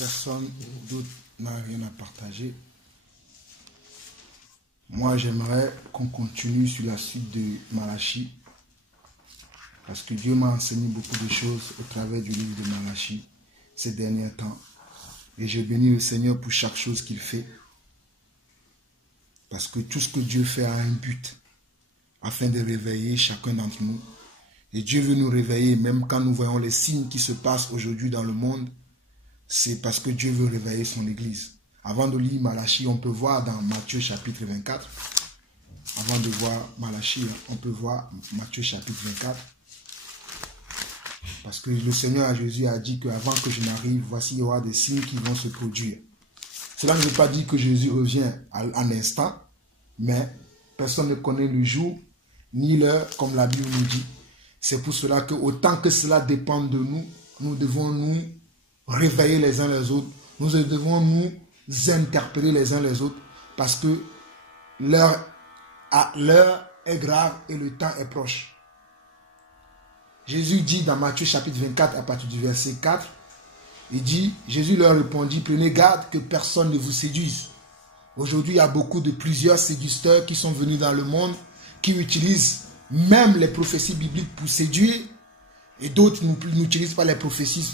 personne d'autre n'a rien à partager, moi j'aimerais qu'on continue sur la suite de Malachie, parce que Dieu m'a enseigné beaucoup de choses au travers du livre de Malachie ces derniers temps. Et je bénis le Seigneur pour chaque chose qu'il fait. Parce que tout ce que Dieu fait a un but, afin de réveiller chacun d'entre nous. Et Dieu veut nous réveiller, même quand nous voyons les signes qui se passent aujourd'hui dans le monde, c'est parce que Dieu veut réveiller son Église. Avant de lire Malachie, on peut voir dans Matthieu chapitre 24, avant de voir Malachie, on peut voir Matthieu chapitre 24, parce que le Seigneur Jésus a dit qu'avant que je n'arrive, voici, il y aura des signes qui vont se produire. Cela ne veut pas dire que Jésus revient à l'instant, mais personne ne connaît le jour ni l'heure, comme la Bible nous dit. C'est pour cela que autant que cela dépend de nous, nous devons nous réveiller les uns les autres. Nous devons nous interpeller les uns les autres, parce que l'heure est grave et le temps est proche. Jésus dit dans Matthieu chapitre 24 à partir du verset 4, il dit, Jésus leur répondit, prenez garde que personne ne vous séduise. Aujourd'hui, il y a plusieurs séducteurs qui sont venus dans le monde, qui utilisent même les prophéties bibliques pour séduire, et d'autres n'utilisent pas les prophéties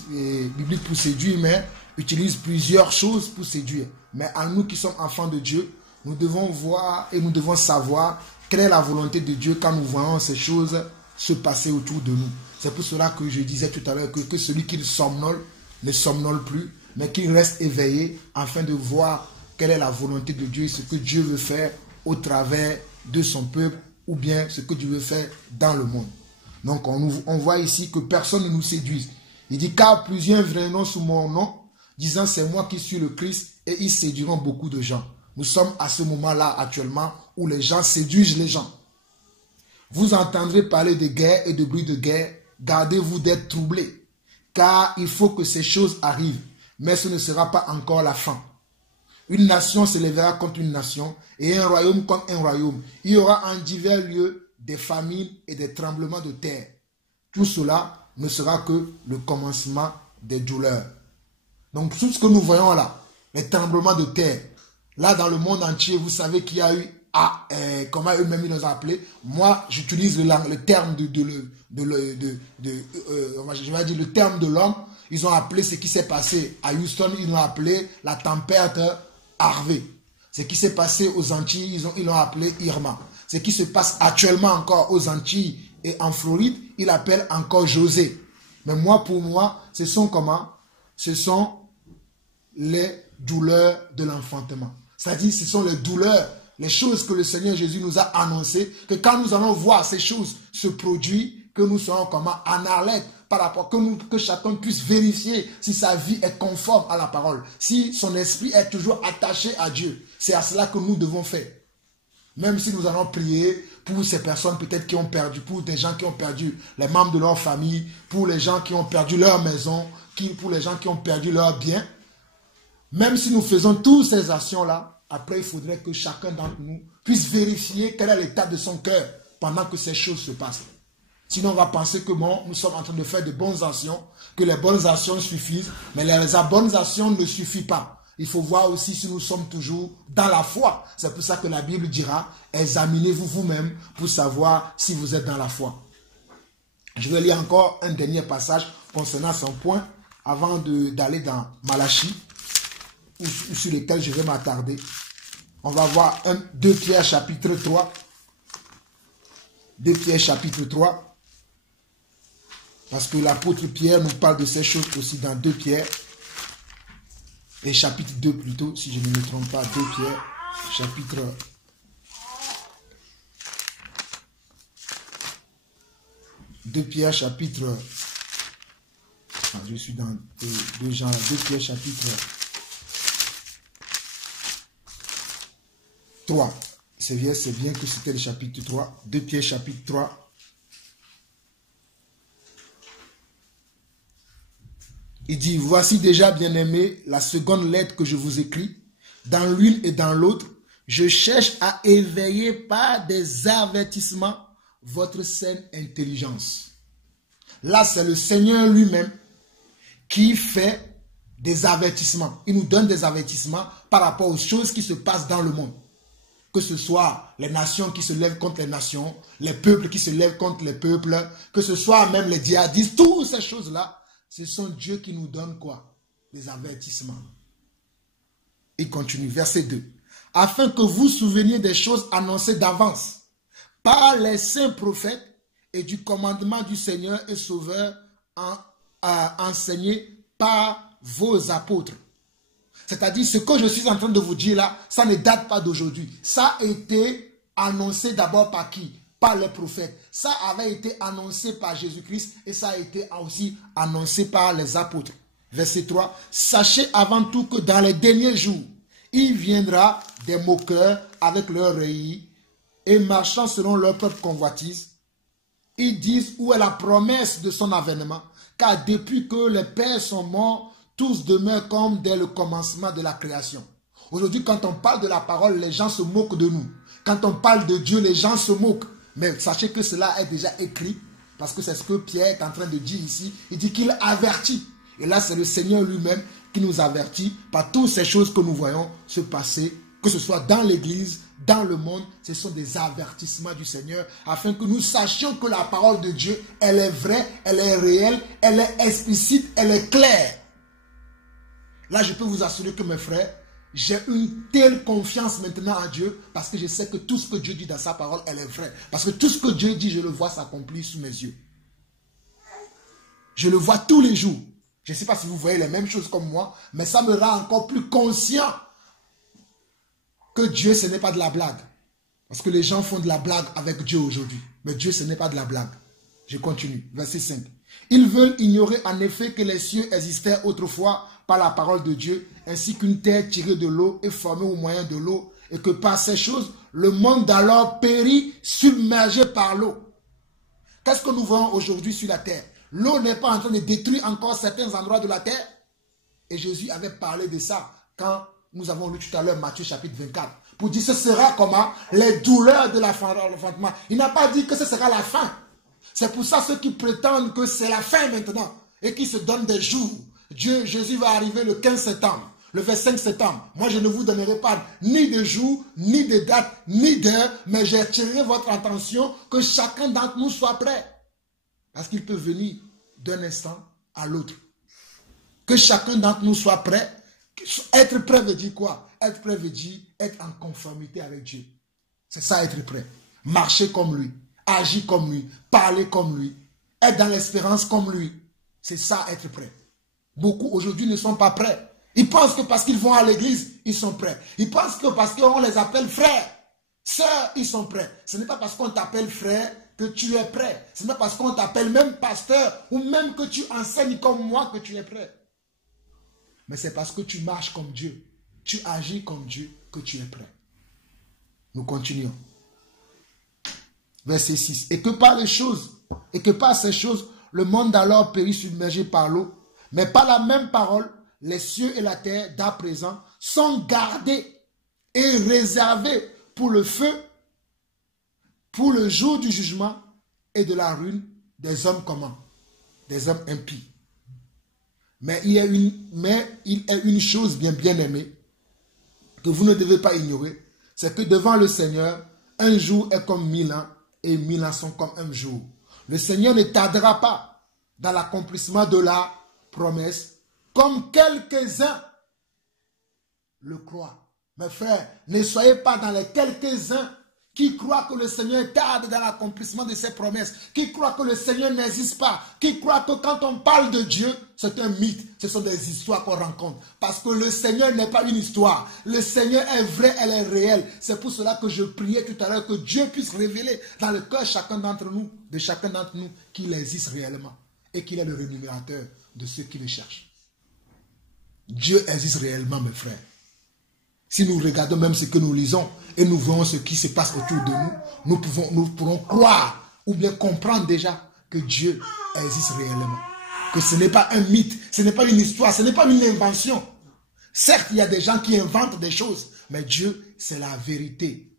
bibliques pour séduire, mais utilisent plusieurs choses pour séduire. Mais à nous qui sommes enfants de Dieu, nous devons voir et nous devons savoir quelle est la volonté de Dieu quand nous voyons ces choses se passer autour de nous. C'est pour cela que je disais tout à l'heure que celui qui somnole ne somnole plus, mais qu'il reste éveillé afin de voir quelle est la volonté de Dieu et ce que Dieu veut faire au travers de son peuple, ou bien ce que Dieu veut faire dans le monde. Donc on voit ici que personne ne nous séduise. Il dit, car plusieurs viendront sous mon nom, disant c'est moi qui suis le Christ, et ils séduiront beaucoup de gens. Nous sommes à ce moment-là actuellement où les gens séduisent les gens. Vous entendrez parler de guerre et de bruit de guerre, gardez-vous d'être troublés, car il faut que ces choses arrivent, mais ce ne sera pas encore la fin. Une nation se lèvera contre une nation, et un royaume contre un royaume. Il y aura en divers lieux des famines et des tremblements de terre. Tout cela ne sera que le commencement des douleurs. Donc tout ce que nous voyons là, les tremblements de terre, là dans le monde entier, vous savez qu'il y a eu, comment eux-mêmes ils nous ont appelé. Moi, j'utilise le terme le terme de l'homme. Ils ont appelé ce qui s'est passé à Houston, ils l'ont appelé la tempête Harvey. Ce qui s'est passé aux Antilles, ils l'ont appelé Irma. Ce qui se passe actuellement encore aux Antilles et en Floride, ils l'appellent encore José. Mais moi, pour moi, ce sont comment? Ce sont les douleurs de l'enfantement. C'est-à-dire, ce sont les douleurs, les choses que le Seigneur Jésus nous a annoncées, que quand nous allons voir ces choses se produire, que nous serons comment? En alerte par rapport, que chacun puisse vérifier si sa vie est conforme à la parole, si son esprit est toujours attaché à Dieu. C'est à cela que nous devons faire. Même si nous allons prier pour ces personnes peut-être qui ont perdu, pour des gens qui ont perdu les membres de leur famille, pour les gens qui ont perdu leur maison, pour les gens qui ont perdu leurs biens. Même si nous faisons toutes ces actions-là, après il faudrait que chacun d'entre nous puisse vérifier quel est l'état de son cœur pendant que ces choses se passent. Sinon, on va penser que bon, nous sommes en train de faire de bonnes actions, que les bonnes actions suffisent, mais les bonnes actions ne suffisent pas. Il faut voir aussi si nous sommes toujours dans la foi. C'est pour ça que la Bible dira, examinez-vous vous-même pour savoir si vous êtes dans la foi. Je vais lire encore un dernier passage concernant son point avant d'aller dans Malachie, sur lequel je vais m'attarder. On va voir 2 Pierre chapitre 3. 2 Pierre chapitre 3. Parce que l'apôtre Pierre nous parle de ces choses aussi dans 2 Pierre. Et chapitre 2 plutôt, si je ne me trompe pas, 2 Pierre, chapitre 2 Pierre, chapitre... je suis dans 2 Pierre, chapitre 3. C'est bien que c'était le chapitre 3. 2 Pierre, chapitre 3. Il dit, voici déjà, bien-aimés, la seconde lettre que je vous écris. Dans l'une et dans l'autre, je cherche à éveiller par des avertissements votre saine intelligence. Là, c'est le Seigneur lui-même qui fait des avertissements. Il nous donne des avertissements par rapport aux choses qui se passent dans le monde. Que ce soit les nations qui se lèvent contre les nations, les peuples qui se lèvent contre les peuples, que ce soit même les djihadistes, toutes ces choses-là, ce sont Dieu qui nous donne quoi? Des avertissements. Il continue, verset 2. Afin que vous vous souveniez des choses annoncées d'avance par les saints prophètes et du commandement du Seigneur et Sauveur enseigné par vos apôtres. C'est-à-dire, ce que je suis en train de vous dire là, ça ne date pas d'aujourd'hui. Ça a été annoncé d'abord par qui? Par les prophètes. Ça avait été annoncé par Jésus-Christ et ça a été aussi annoncé par les apôtres. Verset 3. Sachez avant tout que dans les derniers jours, il viendra des moqueurs avec leurs rayis et marchant selon leur propre convoitise. Ils disent où est la promesse de son avènement, car depuis que les pères sont morts, tous demeurent comme dès le commencement de la création. Aujourd'hui, quand on parle de la parole, les gens se moquent de nous. Quand on parle de Dieu, les gens se moquent. Mais sachez que cela est déjà écrit, parce que c'est ce que Pierre est en train de dire ici. Il dit qu'il avertit. Et là, c'est le Seigneur lui-même qui nous avertit par toutes ces choses que nous voyons se passer, que ce soit dans l'Église, dans le monde. Ce sont des avertissements du Seigneur, afin que nous sachions que la parole de Dieu, elle est vraie, elle est réelle, elle est explicite, elle est claire. Là, je peux vous assurer que mes frères, j'ai une telle confiance maintenant en Dieu parce que je sais que tout ce que Dieu dit dans sa parole, elle est vraie. Parce que tout ce que Dieu dit, je le vois s'accomplir sous mes yeux. Je le vois tous les jours. Je ne sais pas si vous voyez les mêmes choses comme moi, mais ça me rend encore plus conscient que Dieu, ce n'est pas de la blague. Parce que les gens font de la blague avec Dieu aujourd'hui. Mais Dieu, ce n'est pas de la blague. Je continue. Verset 5. Ils veulent ignorer en effet que les cieux existaient autrefois par la parole de Dieu, ainsi qu'une terre tirée de l'eau et formée au moyen de l'eau, et que par ces choses, le monde d'alors périt, submergé par l'eau. Qu'est-ce que nous voyons aujourd'hui sur la terre? L'eau n'est pas en train de détruire encore certains endroits de la terre. Et Jésus avait parlé de ça quand nous avons lu tout à l'heure Matthieu chapitre 24. Pour dire ce sera comment? Les douleurs de l'enfantement. Il n'a pas dit que ce sera la fin. C'est pour ça ceux qui prétendent que c'est la fin maintenant et qui se donnent des jours. Jésus va arriver le 15 septembre, le 25 septembre. Moi, je ne vous donnerai pas ni de jour, ni de date, ni d'heure, mais j'attirerai votre attention que chacun d'entre nous soit prêt. Parce qu'il peut venir d'un instant à l'autre. Que chacun d'entre nous soit prêt. Être prêt veut dire quoi? Être prêt veut dire être en conformité avec Dieu. C'est ça, être prêt. Marcher comme lui, agir comme lui, parler comme lui, être dans l'espérance comme lui. C'est ça, être prêt. Beaucoup aujourd'hui ne sont pas prêts. Ils pensent que parce qu'ils vont à l'église, ils sont prêts. Ils pensent que parce qu'on les appelle frères, sœurs, ils sont prêts. Ce n'est pas parce qu'on t'appelle frère que tu es prêt. Ce n'est pas parce qu'on t'appelle même pasteur ou même que tu enseignes comme moi que tu es prêt. Mais c'est parce que tu marches comme Dieu, tu agis comme Dieu que tu es prêt. Nous continuons. Verset 6. Et que par ces choses, le monde alors périt submergé par l'eau. Mais par la même parole, les cieux et la terre d'à présent sont gardés et réservés pour le feu, pour le jour du jugement et de la ruine des hommes comment? Des hommes impies. Mais il y a une chose bien aimée que vous ne devez pas ignorer, c'est que devant le Seigneur, un jour est comme 1000 ans et 1000 ans sont comme un jour. Le Seigneur ne tardera pas dans l'accomplissement de la promesse, comme quelques-uns le croient. Mes frères, ne soyez pas dans les quelques-uns qui croient que le Seigneur tarde dans l'accomplissement de ses promesses, qui croient que le Seigneur n'existe pas, qui croient que quand on parle de Dieu, c'est un mythe, ce sont des histoires qu'on rencontre. Parce que le Seigneur n'est pas une histoire. Le Seigneur est vrai, elle est réelle. C'est pour cela que je priais tout à l'heure que Dieu puisse révéler dans le cœur de chacun d'entre nous, qu'il existe réellement et qu'il est le rémunérateur de ceux qui le cherchent. Dieu existe réellement, mes frères. Si nous regardons même ce que nous lisons et nous voyons ce qui se passe autour de nous, nous pourrons croire ou bien comprendre déjà que Dieu existe réellement. Que ce n'est pas un mythe, ce n'est pas une histoire, ce n'est pas une invention. Certes, il y a des gens qui inventent des choses, mais Dieu, c'est la vérité.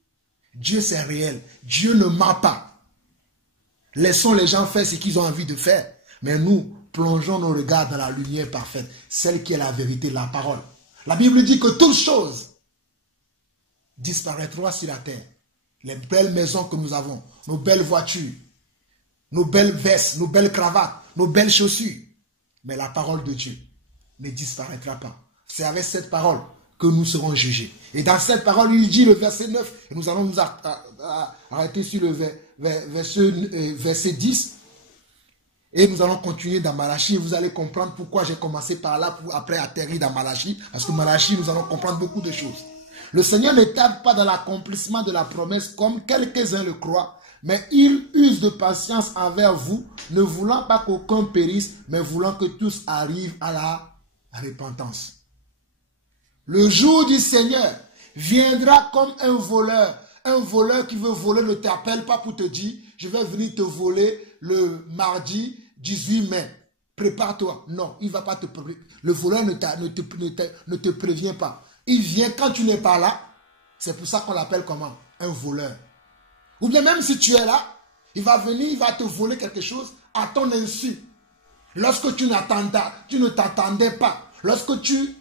Dieu, c'est réel. Dieu ne ment pas. Laissons les gens faire ce qu'ils ont envie de faire. Mais nous, plongeons nos regards dans la lumière parfaite, celle qui est la vérité, la parole. La Bible dit que toutes choses disparaîtront sur la terre. Les belles maisons que nous avons, nos belles voitures, nos belles vestes, nos belles cravates, nos belles chaussures. Mais la parole de Dieu ne disparaîtra pas. C'est avec cette parole que nous serons jugés. Et dans cette parole, il dit le verset 9, et nous allons nous arrêter sur le verset 10, et nous allons continuer dans Malachie, et vous allez comprendre pourquoi j'ai commencé par là, pour après atterrir dans Malachie, parce que Malachie, nous allons comprendre beaucoup de choses. Le Seigneur ne tarde pas dans l'accomplissement de la promesse, comme quelques-uns le croient, mais il use de patience envers vous, ne voulant pas qu'aucun périsse, mais voulant que tous arrivent à la repentance. Le jour du Seigneur viendra comme un voleur. Un voleur qui veut voler ne t'appelle pas pour te dire « Je vais venir te voler le mardi 18 mai. Prépare-toi. » Non, il ne va pas te prévenir. Le voleur ne te prévient pas. Il vient quand tu n'es pas là. C'est pour ça qu'on l'appelle comment? Un voleur. Ou bien même si tu es là, il va venir, il va te voler quelque chose à ton insu. Lorsque tu ne t'attendais pas. Lorsque tu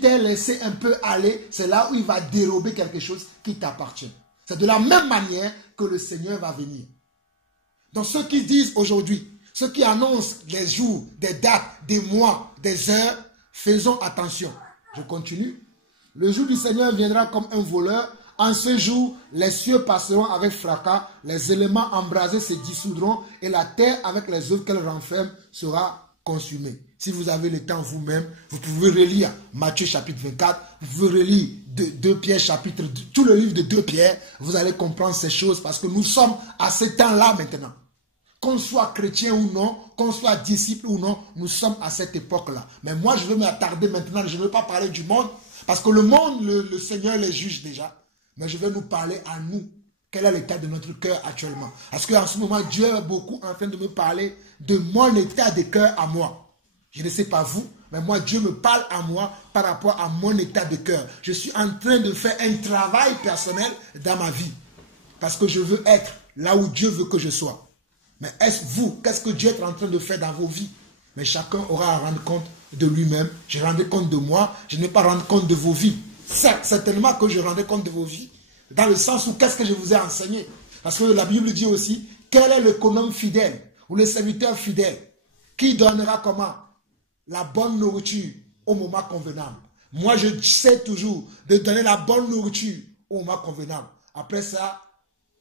t'es laissé un peu aller, c'est là où il va dérober quelque chose qui t'appartient. C'est de la même manière que le Seigneur va venir. Donc ceux qui disent aujourd'hui, ceux qui annoncent des jours, des dates, des mois, des heures, faisons attention. Je continue. Le jour du Seigneur viendra comme un voleur. En ce jour, les cieux passeront avec fracas, les éléments embrasés se dissoudront et la terre avec les œuvres qu'elle renferme sera consumée. Si vous avez le temps vous-même, vous pouvez relire Matthieu chapitre 24, vous pouvez relire 2 Pierre chapitre, tout le livre de 2 Pierre, vous allez comprendre ces choses parce que nous sommes à ce temps-là maintenant. Qu'on soit chrétien ou non, qu'on soit disciple ou non, nous sommes à cette époque-là. Mais moi, je veux m'attarder maintenant, je ne veux pas parler du monde, parce que le monde, le Seigneur les juge déjà. Mais je vais nous parler à nous. Quel est l'état de notre cœur actuellement? Parce qu'en ce moment, Dieu est beaucoup en train de me parler de mon état de cœur à moi. Je ne sais pas vous, mais moi, Dieu me parle à moi par rapport à mon état de cœur. Je suis en train de faire un travail personnel dans ma vie. Parce que je veux être là où Dieu veut que je sois. Mais est-ce vous, qu'est-ce que Dieu est en train de faire dans vos vies? Mais chacun aura à rendre compte de lui-même. Je rendrai compte de moi, je n'ai pas rendre compte de vos vies. Certainement que je rendrai compte de vos vies, dans le sens où qu'est-ce que je vous ai enseigné. Parce que la Bible dit aussi, quel est l'économe fidèle ou le serviteur fidèle qui donnera comment? La bonne nourriture au moment convenable. Moi, je sais toujours de donner la bonne nourriture au moment convenable. Après ça,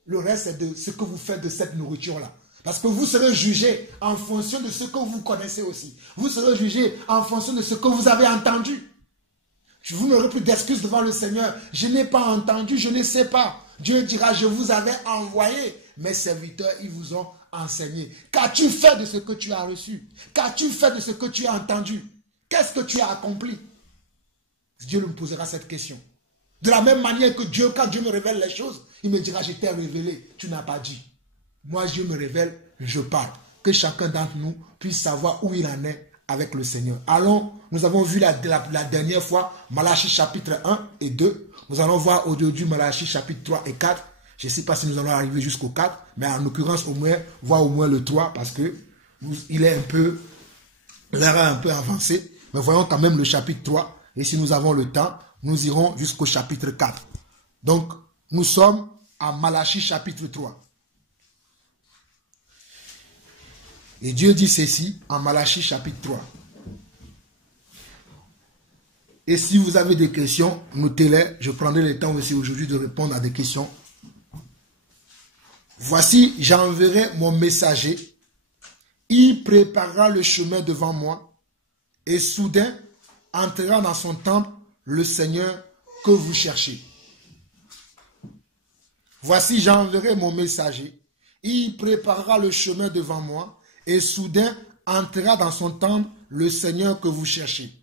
le reste, c'est de ce que vous faites de cette nourriture-là. Parce que vous serez jugé en fonction de ce que vous connaissez aussi. Vous serez jugé en fonction de ce que vous avez entendu. Vous n'aurez plus d'excuses devant le Seigneur. Je n'ai pas entendu, je ne sais pas. Dieu dira, je vous avais envoyé. Mes serviteurs, ils vous ont enseigné. Qu'as-tu fait de ce que tu as reçu? Qu'as-tu fait de ce que tu as entendu? Qu'est-ce que tu as accompli? Dieu me posera cette question. De la même manière que Dieu, quand Dieu me révèle les choses, il me dira, je t'ai révélé, tu n'as pas dit. Moi, Dieu me révèle, je parle. Que chacun d'entre nous puisse savoir où il en est avec le Seigneur. Allons, nous avons vu la dernière fois Malachie chapitre 1 et 2. Nous allons voir aujourd'hui Malachie chapitre 3 et 4. Je ne sais pas si nous allons arriver jusqu'au 4, mais en l'occurrence, au moins, voir au moins le 3 parce que il est un peu, l'heure est un peu avancée. Mais voyons quand même le chapitre 3. Et si nous avons le temps, nous irons jusqu'au chapitre 4. Donc, nous sommes à Malachie chapitre 3. Et Dieu dit ceci en Malachie chapitre 3. Et si vous avez des questions, notez-les. Je prendrai le temps aussi aujourd'hui de répondre à des questions. Voici, j'enverrai mon messager. Il préparera le chemin devant moi. Et soudain, entrera dans son temple le Seigneur que vous cherchez. Voici, j'enverrai mon messager. Il préparera le chemin devant moi. Et soudain, entrera dans son temple le Seigneur que vous cherchez.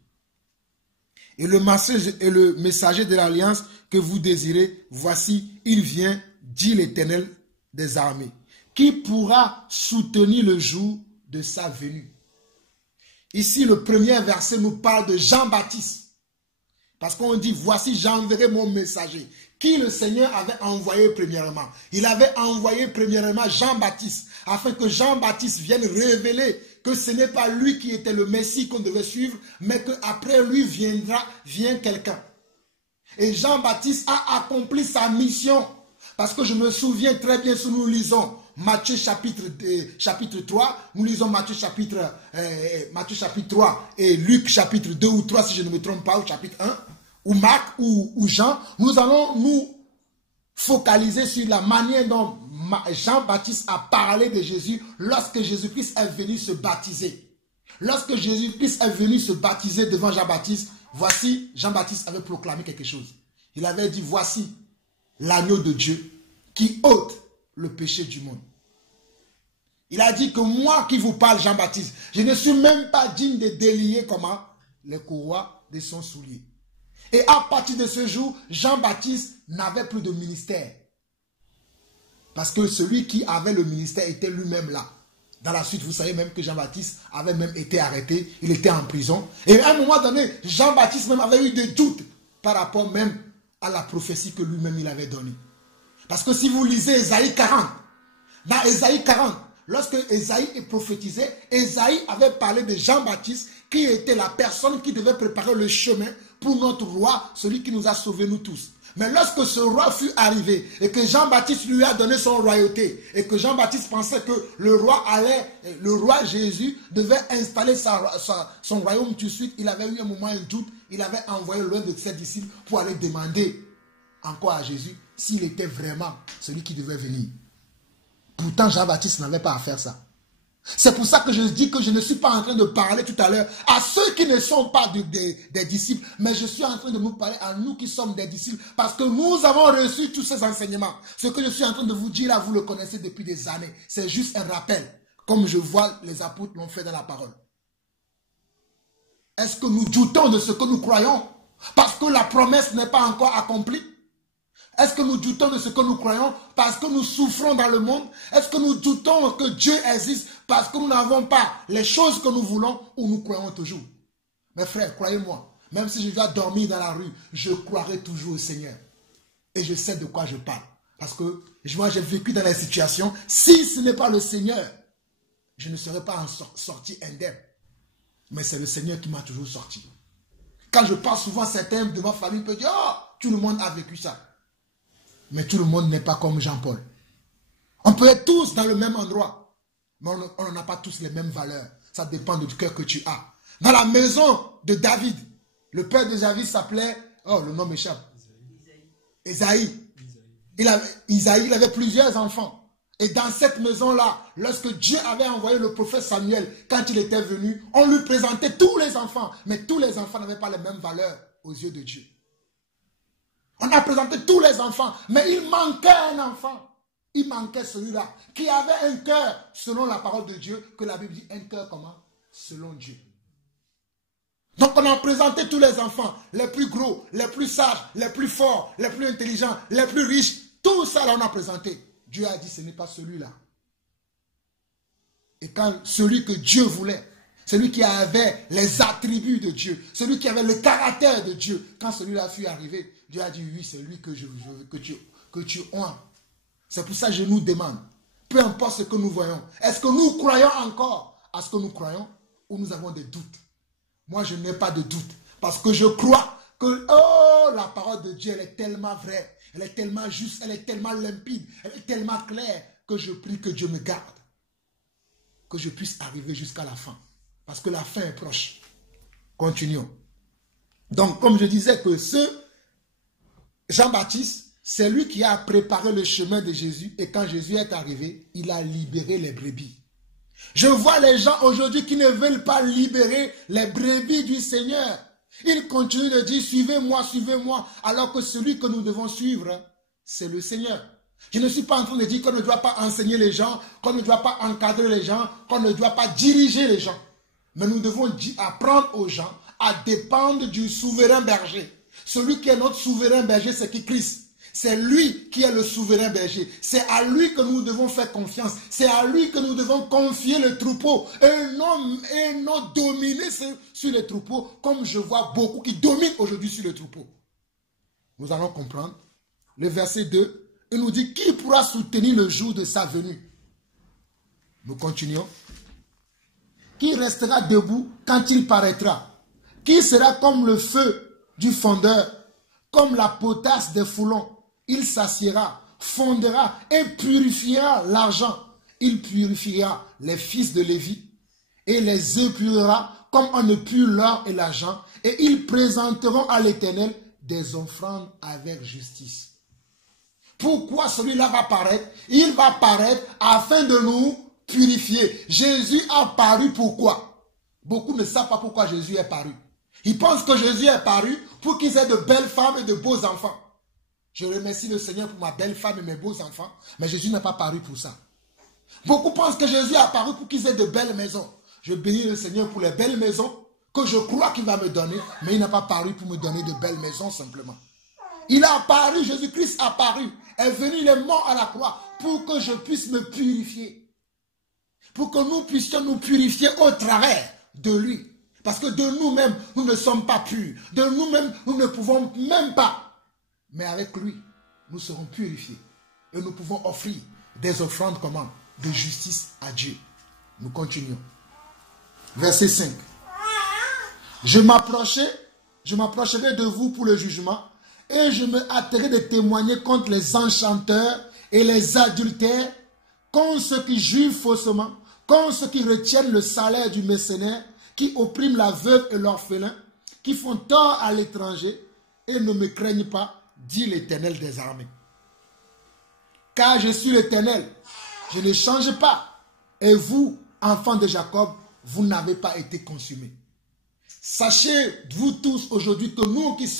Et le messager de l'alliance que vous désirez, voici, il vient, dit l'Éternel des armées. Qui pourra soutenir le jour de sa venue? Ici, le premier verset nous parle de Jean-Baptiste. Parce qu'on dit, voici, j'enverrai mon messager. Qui le Seigneur avait envoyé premièrement? Il avait envoyé premièrement Jean-Baptiste, afin que Jean-Baptiste vienne révéler que ce n'est pas lui qui était le Messie qu'on devait suivre, mais qu'après lui vient quelqu'un. Et Jean-Baptiste a accompli sa mission. Parce que je me souviens très bien, si nous lisons Matthieu chapitre 3, nous lisons Matthieu chapitre 3 et Luc chapitre 2 ou 3, si je ne me trompe pas, ou chapitre 1, ou Marc ou Jean, nous allons nous focaliser sur la manière dont Jean-Baptiste a parlé de Jésus lorsque Jésus-Christ est venu se baptiser. Lorsque Jésus-Christ est venu se baptiser devant Jean-Baptiste, voici, Jean-Baptiste avait proclamé quelque chose. Il avait dit, voici l'agneau de Dieu qui ôte le péché du monde. Il a dit que moi qui vous parle, Jean-Baptiste, je ne suis même pas digne de délier comment les courroies de son soulier. Et à partir de ce jour, Jean-Baptiste n'avait plus de ministère. Parce que celui qui avait le ministère était lui-même là. Dans la suite, vous savez même que Jean-Baptiste avait même été arrêté. Il était en prison. Et à un moment donné, Jean-Baptiste même avait eu des doutes par rapport même à la prophétie que lui-même il avait donnée. Parce que si vous lisez Ésaïe 40, dans Ésaïe 40, lorsque Ésaïe est prophétisé, Ésaïe avait parlé de Jean-Baptiste qui était la personne qui devait préparer le chemin pour notre roi, celui qui nous a sauvés nous tous. Mais lorsque ce roi fut arrivé et que Jean-Baptiste lui a donné son royauté et que Jean-Baptiste pensait que le roi Jésus devait installer son royaume tout de suite, il avait eu un moment, un doute, il avait envoyé l'un de ses disciples pour aller demander encore à Jésus s'il était vraiment celui qui devait venir. Pourtant, Jean-Baptiste n'avait pas à faire ça. C'est pour ça que je dis que je ne suis pas en train de parler tout à l'heure à ceux qui ne sont pas des disciples, mais je suis en train de vous parler à nous qui sommes des disciples, parce que nous avons reçu tous ces enseignements. Ce que je suis en train de vous dire là, vous le connaissez depuis des années. C'est juste un rappel, comme je vois les apôtres l'ont fait dans la parole. Est-ce que nous doutons de ce que nous croyons parce que la promesse n'est pas encore accomplie? Est-ce que nous doutons de ce que nous croyons parce que nous souffrons dans le monde? Est-ce que nous doutons que Dieu existe parce que nous n'avons pas les choses que nous voulons ou nous croyons toujours? Mes frères, croyez-moi, même si je dois dormir dans la rue, je croirai toujours au Seigneur. Et je sais de quoi je parle. Parce que moi, j'ai vécu dans la situation. Si ce n'est pas le Seigneur, je ne serais pas sorti indemne. Mais c'est le Seigneur qui m'a toujours sorti. Quand je parle souvent, certains de ma famille peuvent dire, oh, tout le monde a vécu ça. Mais tout le monde n'est pas comme Jean-Paul. On peut être tous dans le même endroit, mais on n'a pas tous les mêmes valeurs. Ça dépend du cœur que tu as. Dans la maison de David, le père de David s'appelait, oh le nom m'échappe, Isaïe. Isaïe, il avait plusieurs enfants. Et dans cette maison-là, lorsque Dieu avait envoyé le prophète Samuel, quand il était venu, on lui présentait tous les enfants. Mais tous les enfants n'avaient pas les mêmes valeurs aux yeux de Dieu. On a présenté tous les enfants, mais il manquait un enfant. Il manquait celui-là, qui avait un cœur, selon la parole de Dieu, que la Bible dit, un cœur comment? Selon Dieu. Donc on a présenté tous les enfants, les plus gros, les plus sages, les plus forts, les plus intelligents, les plus riches. Tout ça là on a présenté. Dieu a dit, ce n'est pas celui-là. Et quand celui que Dieu voulait, celui qui avait les attributs de Dieu, celui qui avait le caractère de Dieu, quand celui-là fut arrivé, Dieu a dit, oui, c'est lui que tu honnes. C'est pour ça que je nous demande, peu importe ce que nous voyons, est-ce que nous croyons encore à ce que nous croyons ou nous avons des doutes? Moi, je n'ai pas de doute parce que je crois que, oh, la parole de Dieu, elle est tellement vraie, elle est tellement juste, elle est tellement limpide, elle est tellement claire que je prie que Dieu me garde, que je puisse arriver jusqu'à la fin. Parce que la fin est proche. Continuons. Donc, comme je disais que Jean-Baptiste, c'est lui qui a préparé le chemin de Jésus. Et quand Jésus est arrivé, il a libéré les brebis. Je vois les gens aujourd'hui qui ne veulent pas libérer les brebis du Seigneur. Ils continuent de dire, suivez-moi, suivez-moi. Alors que celui que nous devons suivre, c'est le Seigneur. Je ne suis pas en train de dire qu'on ne doit pas enseigner les gens, qu'on ne doit pas encadrer les gens, qu'on ne doit pas diriger les gens. Mais nous devons apprendre aux gens à dépendre du souverain berger. Celui qui est notre souverain berger, c'est qui? Christ. C'est lui qui est le souverain berger. C'est à lui que nous devons faire confiance. C'est à lui que nous devons confier le troupeau. Et non dominer sur les troupeaux, comme je vois beaucoup qui dominent aujourd'hui sur le troupeau. Nous allons comprendre. Le verset 2, il nous dit, qui pourra soutenir le jour de sa venue? Nous continuons. qui restera debout quand il paraîtra, qui sera comme le feu du fondeur, comme la potasse des foulons. Il s'assiera, fondera et purifiera l'argent. Il purifiera les fils de Lévi et les épurera comme on épure l'or et l'argent, et ils présenteront à l'Éternel des offrandes avec justice. Pourquoi celui-là va paraître? Il va paraître afin de nous purifier. Jésus a paru pourquoi? Beaucoup ne savent pas pourquoi Jésus est paru. Ils pensent que Jésus est paru pour qu'ils aient de belles femmes et de beaux enfants. Je remercie le Seigneur pour ma belle femme et mes beaux enfants, mais Jésus n'est pas paru pour ça. Beaucoup pensent que Jésus est apparu pour qu'ils aient de belles maisons. Je bénis le Seigneur pour les belles maisons que je crois qu'il va me donner, mais il n'a pas paru pour me donner de belles maisons simplement. Il a apparu, Jésus-Christ a apparu, est venu, il est mort à la croix pour que je puisse me purifier. Pour que nous puissions nous purifier au travers de lui. Parce que de nous-mêmes, nous ne sommes pas purs. De nous-mêmes, nous ne pouvons même pas. Mais avec lui, nous serons purifiés. Et nous pouvons offrir des offrandes comment? De justice à Dieu. Nous continuons. Verset 5. Je m'approcherai de vous pour le jugement, et je me hâterai de témoigner contre les enchanteurs et les adultères, contre ceux qui jugent faussement, contre ceux qui retiennent le salaire du mercenaire, qui oppriment la veuve et l'orphelin, qui font tort à l'étranger et ne me craignent pas, dit l'Éternel des armées. Car je suis l'Éternel, je ne change pas, et vous, enfants de Jacob, vous n'avez pas été consumés. Sachez, vous tous aujourd'hui, que nous qui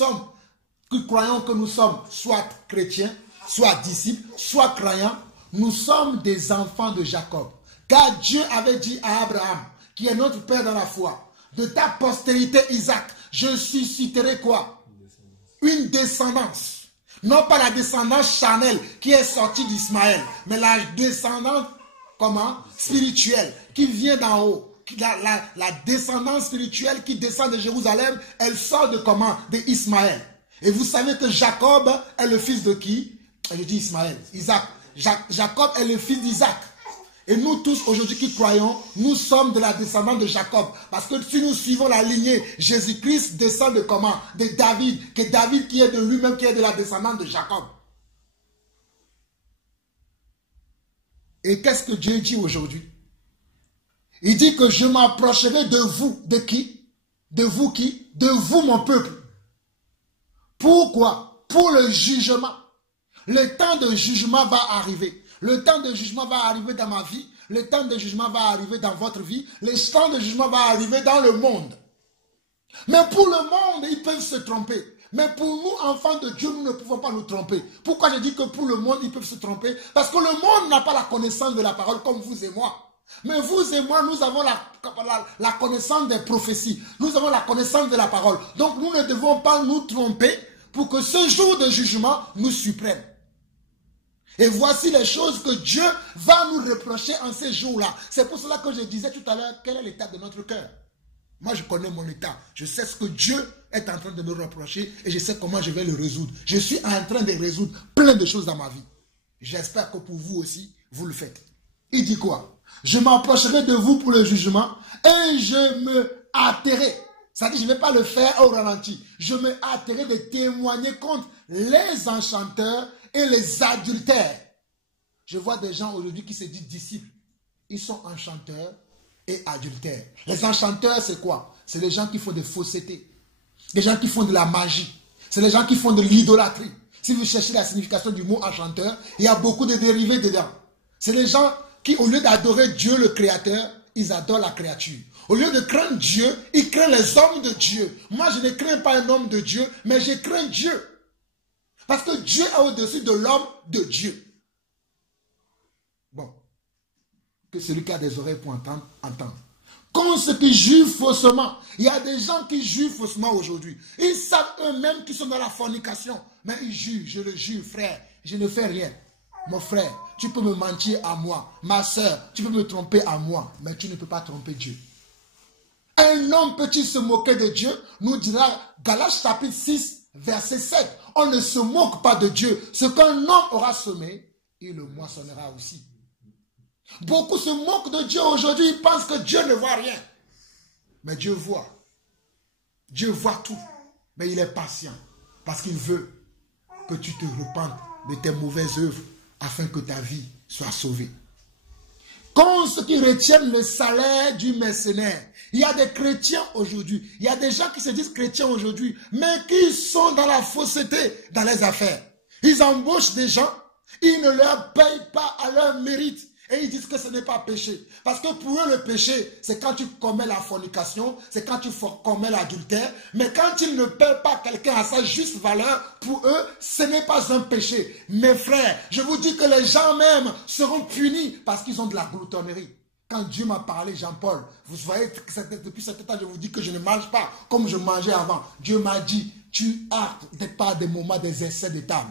croyons que nous sommes soit chrétiens, soit disciples, soit croyants, nous sommes des enfants de Jacob. Car Dieu avait dit à Abraham, qui est notre père dans la foi, de ta postérité Isaac, je susciterai quoi? Une descendance. Non pas la descendance charnelle qui est sortie d'Ismaël, mais la descendance, comment? Spirituelle, qui vient d'en haut. La descendance spirituelle qui descend de Jérusalem, elle sort de comment? D'Ismaël. Et vous savez que Jacob est le fils de qui? Je dis Ismaël, Isaac. Jacob est le fils d'Isaac. Et nous tous aujourd'hui qui croyons, nous sommes de la descendance de Jacob. Parce que si nous suivons la lignée, Jésus-Christ descend de comment? De David. Que David qui est de lui-même, qui est de la descendance de Jacob. Et qu'est-ce que Dieu dit aujourd'hui? Il dit que je m'approcherai de vous. De qui? De vous qui? De vous mon peuple. Pourquoi? Pour le jugement. Le temps de jugement va arriver. Le temps de jugement va arriver dans ma vie. Le temps de jugement va arriver dans votre vie. Le temps de jugement va arriver dans le monde. Mais pour le monde, ils peuvent se tromper. Mais pour nous, enfants de Dieu, nous ne pouvons pas nous tromper. Pourquoi je dis que pour le monde, ils peuvent se tromper? Parce que le monde n'a pas la connaissance de la parole comme vous et moi. Mais vous et moi, nous avons la connaissance des prophéties. Nous avons la connaissance de la parole. Donc nous ne devons pas nous tromper pour que ce jour de jugement nous surprenne. Et voici les choses que Dieu va nous reprocher en ces jours-là. C'est pour cela que je disais tout à l'heure, quel est l'état de notre cœur? Moi, je connais mon état. Je sais ce que Dieu est en train de me reprocher et je sais comment je vais le résoudre. Je suis en train de résoudre plein de choses dans ma vie. J'espère que pour vous aussi, vous le faites. Il dit quoi? Je m'approcherai de vous pour le jugement et je me hâterai. Ça dit, je ne vais pas le faire au ralenti. Je me hâterai de témoigner contre les enchanteurs et les adultères. Je vois des gens aujourd'hui qui se disent disciples. Ils sont enchanteurs et adultères. Les enchanteurs, c'est quoi? C'est les gens qui font des faussetés. Les gens qui font de la magie. C'est les gens qui font de l'idolâtrie. Si vous cherchez la signification du mot enchanteur, il y a beaucoup de dérivés dedans. C'est les gens qui, au lieu d'adorer Dieu le Créateur, ils adorent la créature. Au lieu de craindre Dieu, ils craignent les hommes de Dieu. Moi, je ne crains pas un homme de Dieu, mais je crains Dieu. Parce que Dieu est au-dessus de l'homme de Dieu. Bon. Que celui qui a des oreilles pour entendre, entende. Comme ceux qui jugent faussement. Il y a des gens qui jugent faussement aujourd'hui. Ils savent eux-mêmes qu'ils sont dans la fornication. Mais ils jugent, je le jure, frère. Je ne fais rien. Mon frère, tu peux me mentir à moi. Ma soeur, tu peux me tromper à moi. Mais tu ne peux pas tromper Dieu. Un homme peut-il se moquer de Dieu? Nous dira Galates chapitre 6, verset 7. On ne se moque pas de Dieu. Ce qu'un homme aura semé, il le moissonnera aussi. Beaucoup se moquent de Dieu aujourd'hui, ils pensent que Dieu ne voit rien. Mais Dieu voit. Dieu voit tout. Mais il est patient. Parce qu'il veut que tu te repentes de tes mauvaises œuvres afin que ta vie soit sauvée. Comme ceux qui retiennent le salaire du mercenaire. Il y a des chrétiens aujourd'hui. Il y a des gens qui se disent chrétiens aujourd'hui, mais qui sont dans la fausseté dans les affaires. Ils embauchent des gens, ils ne leur payent pas à leur mérite. Et ils disent que ce n'est pas péché. Parce que pour eux, le péché, c'est quand tu commets la fornication, c'est quand tu commets l'adultère. Mais quand ils ne paient pas quelqu'un à sa juste valeur, pour eux, ce n'est pas un péché. Mes frères, je vous dis que les gens même seront punis parce qu'ils ont de la gloutonnerie. Quand Dieu m'a parlé, Jean-Paul, vous voyez, depuis cet temps, je vous dis que je ne mange pas comme je mangeais avant. Dieu m'a dit, tu as pas des moments, des essais de table.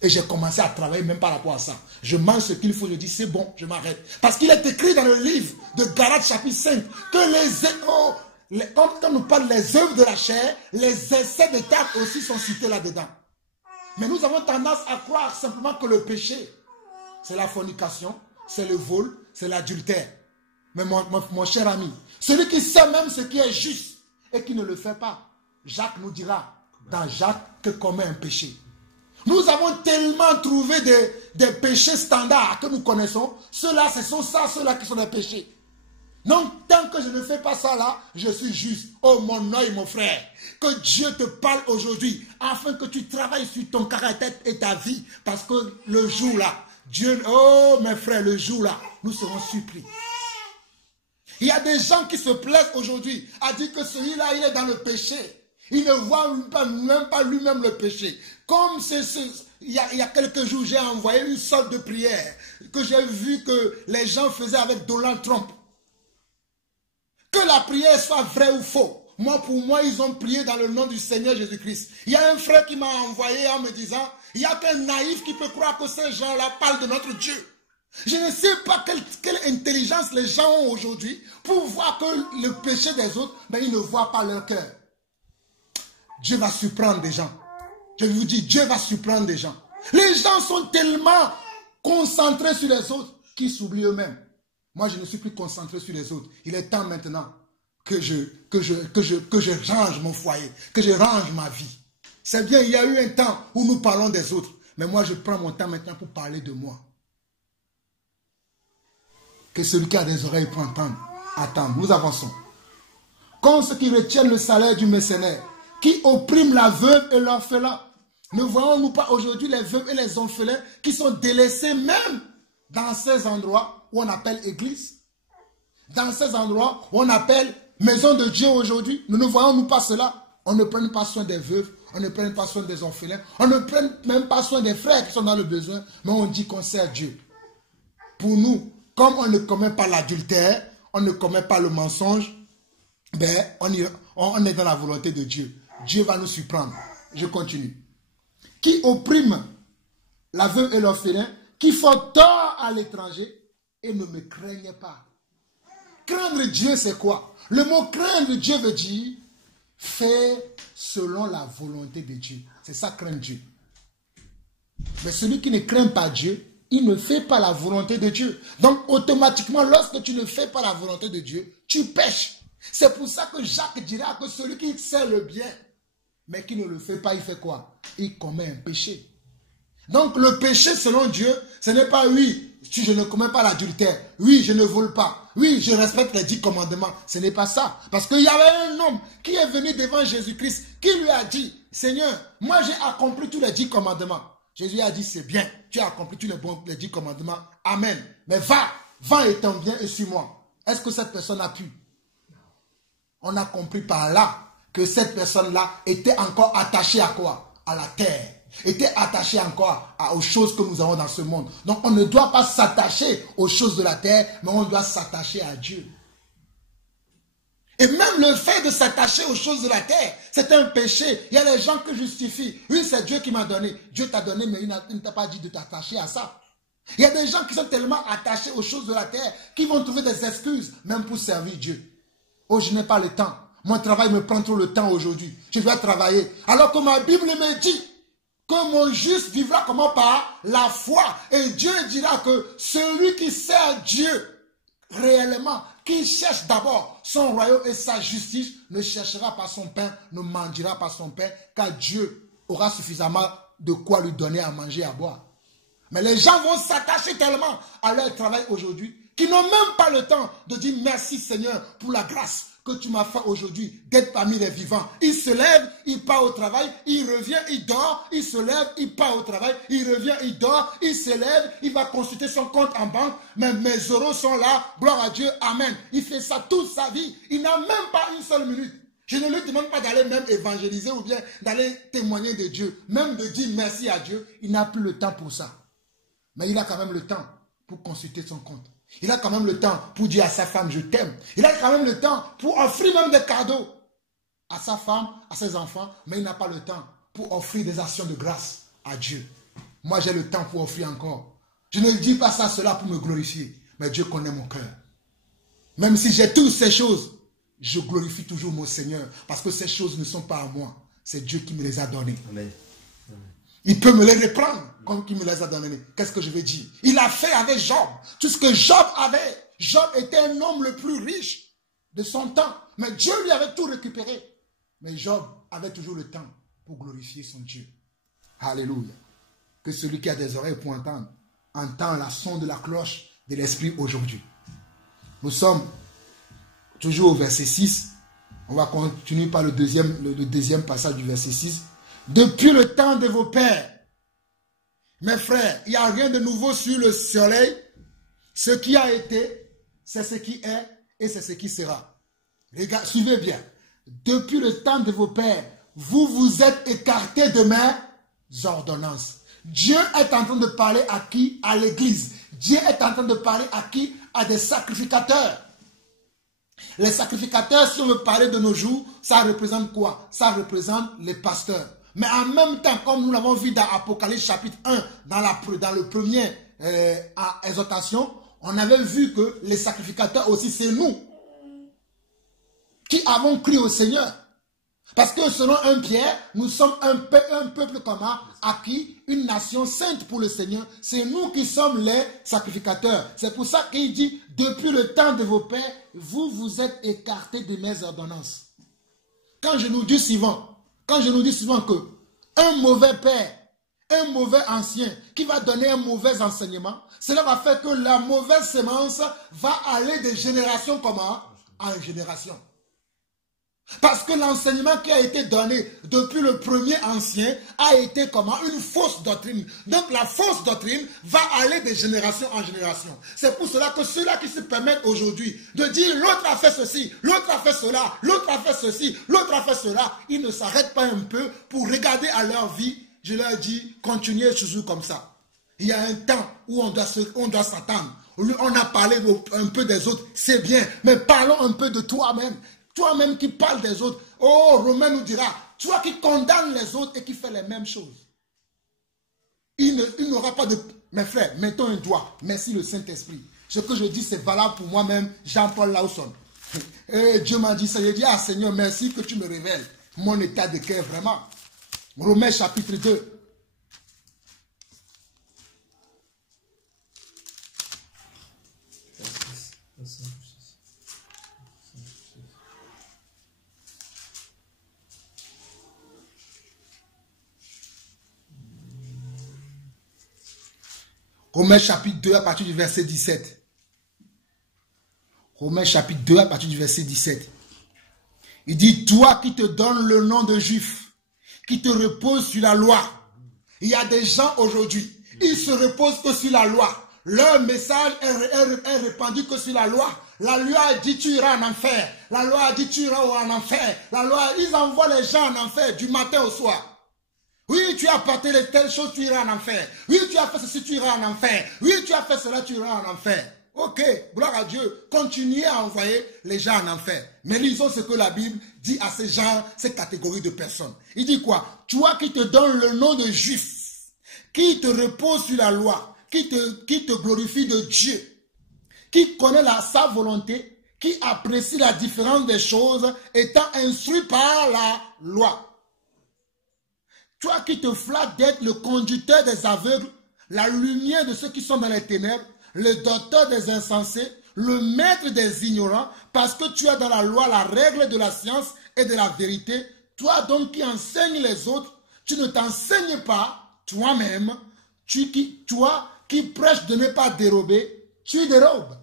Et j'ai commencé à travailler même par rapport à ça. Je mange ce qu'il faut, je dis c'est bon, je m'arrête. Parce qu'il est écrit dans le livre de Galates chapitre 5 que quand nous parle des œuvres de la chair, les essais de table aussi sont cités là-dedans. Mais nous avons tendance à croire simplement que le péché, c'est la fornication, c'est le vol, c'est l'adultère. Mais mon cher ami, celui qui sait même ce qui est juste et qui ne le fait pas, Jacques nous dira dans Jacques que commet un péché. Nous avons tellement trouvé des péchés standards que nous connaissons. Ceux-là, ce sont ça, ceux-là qui sont des péchés. Donc, tant que je ne fais pas ça là, je suis juste. Oh mon œil, mon frère, que Dieu te parle aujourd'hui, afin que tu travailles sur ton caractère et ta vie. Parce que le jour là, Dieu, oh mes frères, le jour là, nous serons surpris. Il y a des gens qui se plaisent aujourd'hui à dire que celui-là, il est dans le péché. Il ne voit même pas lui-même le péché. Comme il y a quelques jours, j'ai envoyé une sorte de prière que j'ai vu que les gens faisaient avec Donald Trump. Que la prière soit vraie ou faux. Pour moi, ils ont prié dans le nom du Seigneur Jésus-Christ. Il y a un frère qui m'a envoyé en me disant, il n'y a qu'un naïf qui peut croire que ces gens-là parlent de notre Dieu. Je ne sais pas quelle intelligence les gens ont aujourd'hui pour voir que le péché des autres, mais ils ne voient pas leur cœur. Dieu va surprendre des gens. Je vous dis, Dieu va surprendre des gens. Les gens sont tellement concentrés sur les autres qu'ils s'oublient eux-mêmes. Moi, je ne suis plus concentré sur les autres. Il est temps maintenant que je range mon foyer, que je range ma vie. C'est bien, il y a eu un temps où nous parlons des autres. Mais moi, je prends mon temps maintenant pour parler de moi. Que celui qui a des oreilles pour entendre, attendre. Nous avançons. Comme ceux qui retiennent le salaire du mercenaire, qui oppriment la veuve et l'orphelin. Ne voyons-nous pas aujourd'hui les veuves et les orphelins qui sont délaissés même dans ces endroits où on appelle église, dans ces endroits où on appelle maison de Dieu aujourd'hui. Nous ne voyons-nous pas cela? On ne prend pas soin des veuves, on ne prend pas soin des orphelins, on ne prend même pas soin des frères qui sont dans le besoin, mais on dit qu'on sert Dieu. Pour nous, comme on ne commet pas l'adultère, on ne commet pas le mensonge, ben on est dans la volonté de Dieu. Dieu va nous surprendre. Je continue. Qui opprime la veuve et l'orphelin, qui font tort à l'étranger et ne me craignent pas. Craindre Dieu, c'est quoi? Le mot craindre Dieu veut dire faire selon la volonté de Dieu. C'est ça, craindre Dieu. Mais celui qui ne craint pas Dieu, il ne fait pas la volonté de Dieu. Donc, automatiquement, lorsque tu ne fais pas la volonté de Dieu, tu pèches. C'est pour ça que Jacques dira que celui qui sait le bien, mais qui ne le fait pas, il fait quoi? Il commet un péché. Donc le péché selon Dieu, ce n'est pas oui, je ne commets pas l'adultère, oui, je ne vole pas, oui, je respecte les 10 commandements. Ce n'est pas ça. Parce qu'il y avait un homme qui est venu devant Jésus-Christ, qui lui a dit, Seigneur, moi j'ai accompli tous les 10 commandements. Jésus a dit, c'est bien, tu as accompli tous les 10 commandements, amen. Mais va et ton bien et suis-moi. Est-ce que cette personne a pu? On a compris par là que cette personne-là était encore attachée à quoi? À la terre. Était attachée encore aux choses que nous avons dans ce monde. Donc on ne doit pas s'attacher aux choses de la terre, mais on doit s'attacher à Dieu. Et même le fait de s'attacher aux choses de la terre, c'est un péché. Il y a des gens qui justifient. Oui, c'est Dieu qui m'a donné. Dieu t'a donné, mais il ne t'a pas dit de t'attacher à ça. Il y a des gens qui sont tellement attachés aux choses de la terre qui vont trouver des excuses, même pour servir Dieu. Oh, je n'ai pas le temps. Mon travail me prend trop le temps aujourd'hui. Je dois travailler. Alors que ma Bible me dit que mon juste vivra comment? Par la foi. Et Dieu dira que celui qui sert Dieu réellement, qui cherche d'abord son royaume et sa justice, ne cherchera pas son pain, ne mendiera pas son pain, car Dieu aura suffisamment de quoi lui donner à manger et à boire. Mais les gens vont s'attacher tellement à leur travail aujourd'hui qu'ils n'ont même pas le temps de dire merci Seigneur pour la grâce que tu m'as fait aujourd'hui d'être parmi les vivants. Il se lève, il part au travail, il revient, il dort, il se lève, il part au travail, il revient, il dort, il se lève, il va consulter son compte en banque, mais mes euros sont là, gloire à Dieu, amen. Il fait ça toute sa vie, il n'a même pas une seule minute. Je ne lui demande pas d'aller même évangéliser ou bien d'aller témoigner de Dieu, même de dire merci à Dieu, il n'a plus le temps pour ça. Mais il a quand même le temps pour consulter son compte. Il a quand même le temps pour dire à sa femme, je t'aime. Il a quand même le temps pour offrir même des cadeaux à sa femme, à ses enfants, mais il n'a pas le temps pour offrir des actions de grâce à Dieu. Moi, j'ai le temps pour offrir encore. Je ne dis pas ça, cela pour me glorifier, mais Dieu connaît mon cœur. Même si j'ai toutes ces choses, je glorifie toujours mon Seigneur, parce que ces choses ne sont pas à moi. C'est Dieu qui me les a données. Amen. Il peut me les reprendre comme il me les a données. Qu'est-ce que je vais dire? Il a fait avec Job tout ce que Job avait. Job était un homme le plus riche de son temps. Mais Dieu lui avait tout récupéré. Mais Job avait toujours le temps pour glorifier son Dieu. Alléluia. Que celui qui a des oreilles pour entendre, entend la son de la cloche de l'Esprit aujourd'hui. Nous sommes toujours au verset 6. On va continuer par le deuxième passage du verset 6. Depuis le temps de vos pères, mes frères, il n'y a rien de nouveau sur le soleil. Ce qui a été, c'est ce qui est et c'est ce qui sera. Regarde, suivez bien. Depuis le temps de vos pères, vous vous êtes écartés de mes ordonnances. Dieu est en train de parler à qui? À l'église. Dieu est en train de parler à qui? À des sacrificateurs. Les sacrificateurs, si on veut parler de nos jours, ça représente quoi? Ça représente les pasteurs. Mais en même temps, comme nous l'avons vu dans Apocalypse chapitre 1, dans le premier exhortation, on avait vu que les sacrificateurs aussi, c'est nous qui avons cru au Seigneur. Parce que selon 1 Pierre, nous sommes un peuple commun, acquis, une nation sainte pour le Seigneur. C'est nous qui sommes les sacrificateurs. C'est pour ça qu'il dit, depuis le temps de vos pères, vous vous êtes écartés de mes ordonnances. Quand je nous dis souvent que un mauvais père, un mauvais ancien qui va donner un mauvais enseignement, cela va faire que la mauvaise sémence va aller de génération en génération. Parce que l'enseignement qui a été donné depuis le premier ancien a été une fausse doctrine. Donc la fausse doctrine va aller de génération en génération. C'est pour cela que ceux-là qui se permettent aujourd'hui de dire l'autre a fait ceci, l'autre a fait cela, l'autre a fait ceci, l'autre a fait cela, ils ne s'arrêtent pas un peu pour regarder à leur vie. Je leur dis, continuez toujours comme ça. Il y a un temps où on doit s'attendre. On a parlé un peu des autres, c'est bien, mais parlons un peu de toi-même. Toi-même qui parles des autres. Oh, Romain nous dira, toi qui condamnes les autres et qui fais les mêmes choses. Il n'aura pas de... Mes frères, mettons un doigt. Merci le Saint-Esprit. Ce que je dis, c'est valable pour moi-même, Jean-Paul Lawson. Et Dieu m'a dit ça. J'ai dit, ah Seigneur, merci que tu me révèles mon état de cœur vraiment. Romains chapitre 2. Romains chapitre 2 à partir du verset 17. Romains chapitre 2 à partir du verset 17. Il dit, toi qui te donnes le nom de juif, qui te repose sur la loi. Il y a des gens aujourd'hui, ils se reposent que sur la loi. Leur message est répandu que sur la loi. La loi a dit tu iras en enfer. La loi a dit tu iras en enfer. La loi, ils envoient les gens en enfer du matin au soir. Oui, tu as porté telles choses, tu iras en enfer. Oui, tu as fait ceci, tu iras en enfer. Oui, tu as fait cela, tu iras en enfer. Ok, gloire à Dieu. Continuez à envoyer les gens en enfer. Mais lisons ce que la Bible dit à ces gens, ces catégories de personnes. Il dit quoi? Toi qui te donnes le nom de juif, qui te repose sur la loi, qui te glorifie de Dieu, qui connaît sa volonté, qui apprécie la différence des choses, étant instruit par la loi. Toi qui te flattes d'être le conducteur des aveugles, la lumière de ceux qui sont dans les ténèbres, le docteur des insensés, le maître des ignorants, parce que tu as dans la loi la règle de la science et de la vérité. Toi donc qui enseignes les autres, tu ne t'enseignes pas toi-même. Toi qui prêches de ne pas dérober, tu dérobes.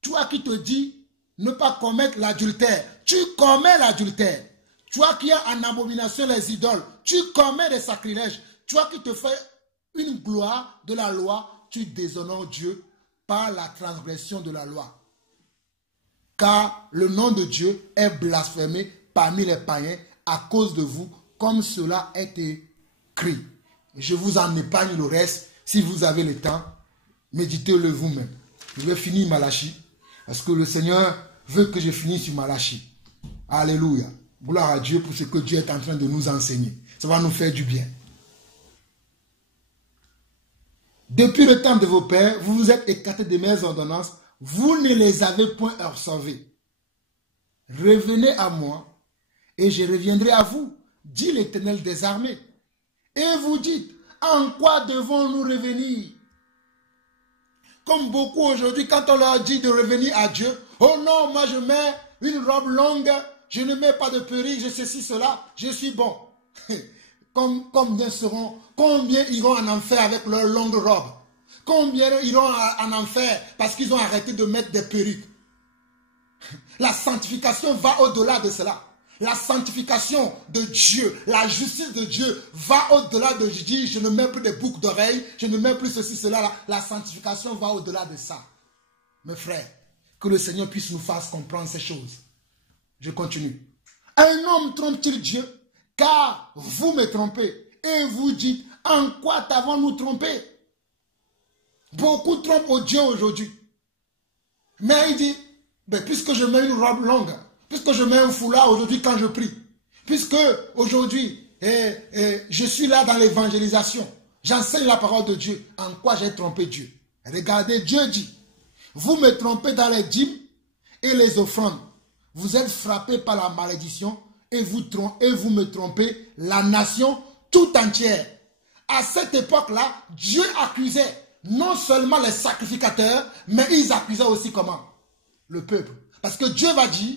Toi qui te dis ne pas commettre l'adultère, tu commets l'adultère. Toi qui as en abomination les idoles, tu commets des sacrilèges. Toi qui te fais une gloire de la loi, tu déshonores Dieu par la transgression de la loi. Car le nom de Dieu est blasphémé parmi les païens à cause de vous, comme cela est écrit. Je vous en épargne le reste. Si vous avez le temps, méditez-le vous-même. Je vais finir Malachie, parce que le Seigneur veut que je finisse sur Malachie. Alléluia. Gloire à Dieu pour ce que Dieu est en train de nous enseigner. Ça va nous faire du bien. Depuis le temps de vos pères, vous vous êtes écartés de mes ordonnances, vous ne les avez point observées. Revenez à moi, et je reviendrai à vous, dit l'Éternel des armées. Et vous dites, en quoi devons-nous revenir? Comme beaucoup aujourd'hui, quand on leur dit de revenir à Dieu, oh non, moi je mets une robe longue, je ne mets pas de perruque, je ceci, cela, je suis bon. Combien iront en enfer avec leur longue robe? Combien iront en enfer parce qu'ils ont arrêté de mettre des perruques? La sanctification va au-delà de cela. La sanctification de Dieu, la justice de Dieu va au-delà de dire je ne mets plus des boucles d'oreilles, je ne mets plus ceci, cela. La sanctification va au-delà de ça. Mes frères, que le Seigneur puisse nous faire comprendre ces choses. Je continue. Un homme trompe-t-il Dieu? Car vous me trompez. Et vous dites, en quoi t'avons-nous trompé? Beaucoup trompent au Dieu aujourd'hui. Mais il dit, puisque je mets une robe longue, puisque je mets un foulard aujourd'hui quand je prie, puisque aujourd'hui je suis là dans l'évangélisation, j'enseigne la parole de Dieu, en quoi j'ai trompé Dieu? Regardez, Dieu dit, vous me trompez dans les dîmes et les offrandes. Vous êtes frappés par la malédiction et vous me trompez la nation tout entière. À cette époque-là, Dieu accusait non seulement les sacrificateurs, mais ils accusaient aussi comment? Le peuple. Parce que Dieu va dire,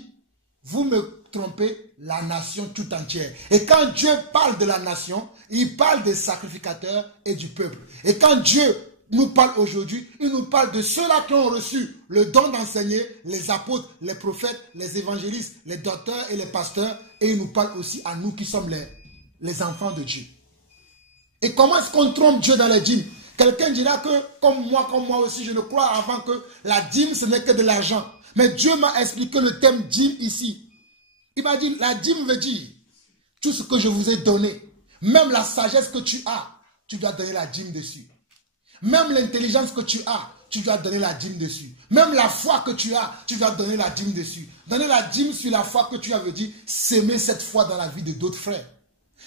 vous me trompez la nation tout entière. Et quand Dieu parle de la nation, il parle des sacrificateurs et du peuple. Et quand Dieu nous parle aujourd'hui, il nous parle de ceux-là qui ont reçu le don d'enseigner, les apôtres, les prophètes, les évangélistes, les docteurs et les pasteurs. Et il nous parle aussi à nous qui sommes les enfants de Dieu. Et comment est-ce qu'on trompe Dieu dans les dîmes? Quelqu'un dira que, comme moi aussi, je le crois avant que la dîme, ce n'est que de l'argent. Mais Dieu m'a expliqué le thème dîme ici. Il m'a dit, la dîme veut dire, tout ce que je vous ai donné, même la sagesse que tu as, tu dois donner la dîme dessus. Même l'intelligence que tu as, tu dois donner la dîme dessus. Même la foi que tu as, tu dois donner la dîme dessus. Donner la dîme sur la foi que tu as veut dire, s'aimer cette foi dans la vie de d'autres frères.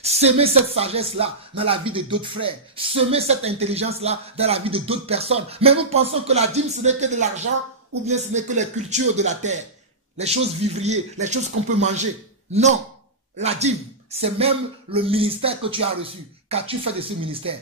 S'aimer cette sagesse-là dans la vie de d'autres frères. S'aimer cette intelligence-là dans la vie de d'autres personnes. Mais nous pensons que la dîme, ce n'est que de l'argent ou bien ce n'est que les cultures de la terre. Les choses vivrières, les choses qu'on peut manger. Non, la dîme, c'est même le ministère que tu as reçu. Qu'as-tu fait de ce ministère?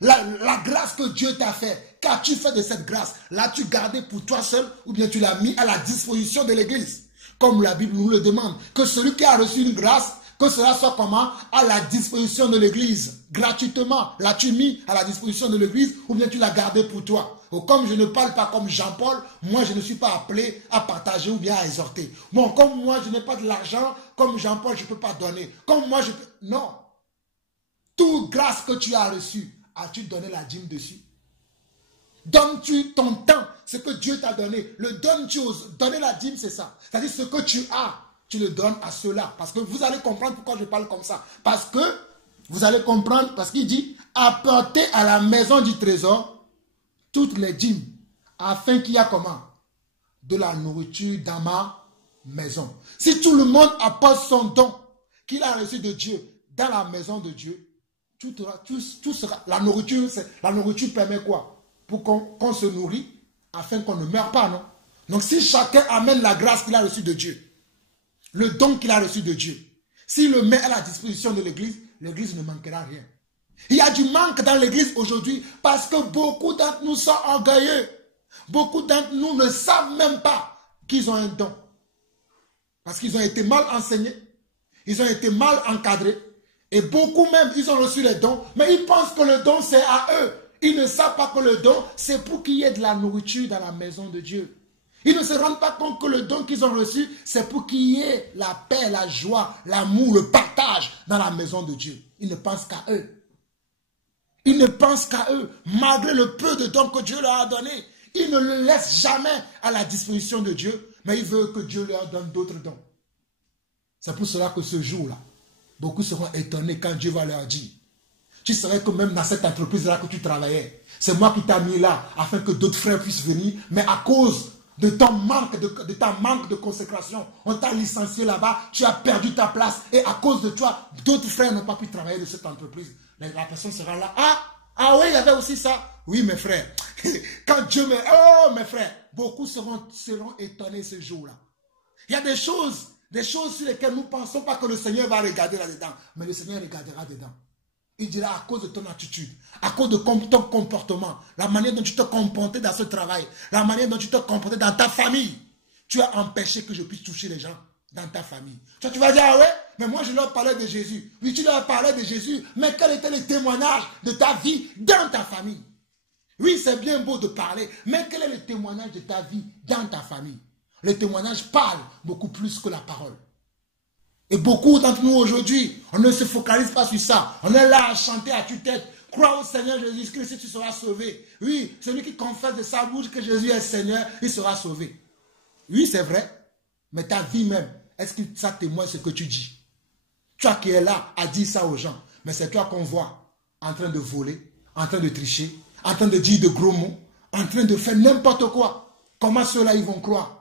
La grâce que Dieu t'a fait, qu'as-tu fait de cette grâce? L'as-tu gardé pour toi seul ou bien tu l'as mis à la disposition de l'Église? Comme la Bible nous le demande, que celui qui a reçu une grâce, que cela soit comment? À la disposition de l'Église, gratuitement. L'as-tu mis à la disposition de l'Église ou bien tu l'as gardé pour toi? Ou comme je ne parle pas comme Jean-Paul, moi je ne suis pas appelé à partager ou bien à exhorter. Bon, comme moi je n'ai pas de l'argent, comme Jean-Paul je ne peux pas donner. Comme moi je peux... Non. Toute grâce que tu as reçue, as-tu donné la dîme dessus? Donnes-tu ton temps, ce que Dieu t'a donné? Le donnes-tu aux... Donner la dîme, c'est ça. C'est-à-dire ce que tu as, tu le donnes à ceux-là. Parce que vous allez comprendre pourquoi je parle comme ça. Parce que, vous allez comprendre, parce qu'il dit, apportez à la maison du trésor toutes les dîmes, afin qu'il y a comment? De la nourriture dans ma maison. Si tout le monde apporte son don qu'il a reçu de Dieu dans la maison de Dieu, tout sera, la nourriture permet quoi? Pour qu'on se nourrit, afin qu'on ne meure pas, non? Donc si chacun amène la grâce qu'il a reçue de Dieu, le don qu'il a reçu de Dieu, S'il le met à la disposition de l'église, l'église ne manquera rien. Il y a du manque dans l'église aujourd'hui parce que beaucoup d'entre nous sont orgueilleux. Beaucoup d'entre nous ne savent même pas qu'ils ont un don. Parce qu'ils ont été mal enseignés, ils ont été mal encadrés. Et beaucoup même, ils ont reçu les dons, mais ils pensent que le don c'est à eux. Ils ne savent pas que le don, c'est pour qu'il y ait de la nourriture dans la maison de Dieu. Ils ne se rendent pas compte que le don qu'ils ont reçu, c'est pour qu'il y ait la paix, la joie, l'amour, le partage dans la maison de Dieu. Ils ne pensent qu'à eux. Ils ne pensent qu'à eux. Malgré le peu de dons que Dieu leur a donné, ils ne le laissent jamais à la disposition de Dieu, mais ils veulent que Dieu leur donne d'autres dons. C'est pour cela que ce jour-là, beaucoup seront étonnés quand Dieu va leur dire, tu savais que même dans cette entreprise-là que tu travaillais, c'est moi qui t'ai mis là afin que d'autres frères puissent venir, mais à cause de ton manque de consécration, on t'a licencié là-bas, tu as perdu ta place et à cause de toi, d'autres frères n'ont pas pu travailler de cette entreprise. La personne sera là, ah oui, il y avait aussi ça. Oui, mes frères, quand Dieu me... Oh, mes frères, beaucoup seront étonnés ce jour-là. Il y a des choses sur lesquelles nous ne pensons pas que le Seigneur va regarder là-dedans, mais le Seigneur regardera dedans. Il dira à cause de ton attitude, à cause de ton comportement, la manière dont tu te comportais dans ce travail, la manière dont tu te comportais dans ta famille, tu as empêché que je puisse toucher les gens dans ta famille. Toi, tu vas dire, ah ouais, mais moi je leur parlais de Jésus. Oui, tu leur parlais de Jésus, mais quel était le témoignage de ta vie dans ta famille? Oui, c'est bien beau de parler, mais quel est le témoignage de ta vie dans ta famille? Le témoignage parle beaucoup plus que la parole. Et beaucoup d'entre nous aujourd'hui, on ne se focalise pas sur ça. On est là à chanter à tue-tête. Crois au Seigneur Jésus-Christ et tu seras sauvé. Oui, celui qui confesse de sa bouche que Jésus est Seigneur, il sera sauvé. Oui, c'est vrai. Mais ta vie même, est-ce que ça témoigne ce que tu dis? Toi qui es là à dire ça aux gens, mais c'est toi qu'on voit en train de voler, en train de tricher, en train de dire de gros mots, en train de faire n'importe quoi. Comment ceux-là, ils vont croire?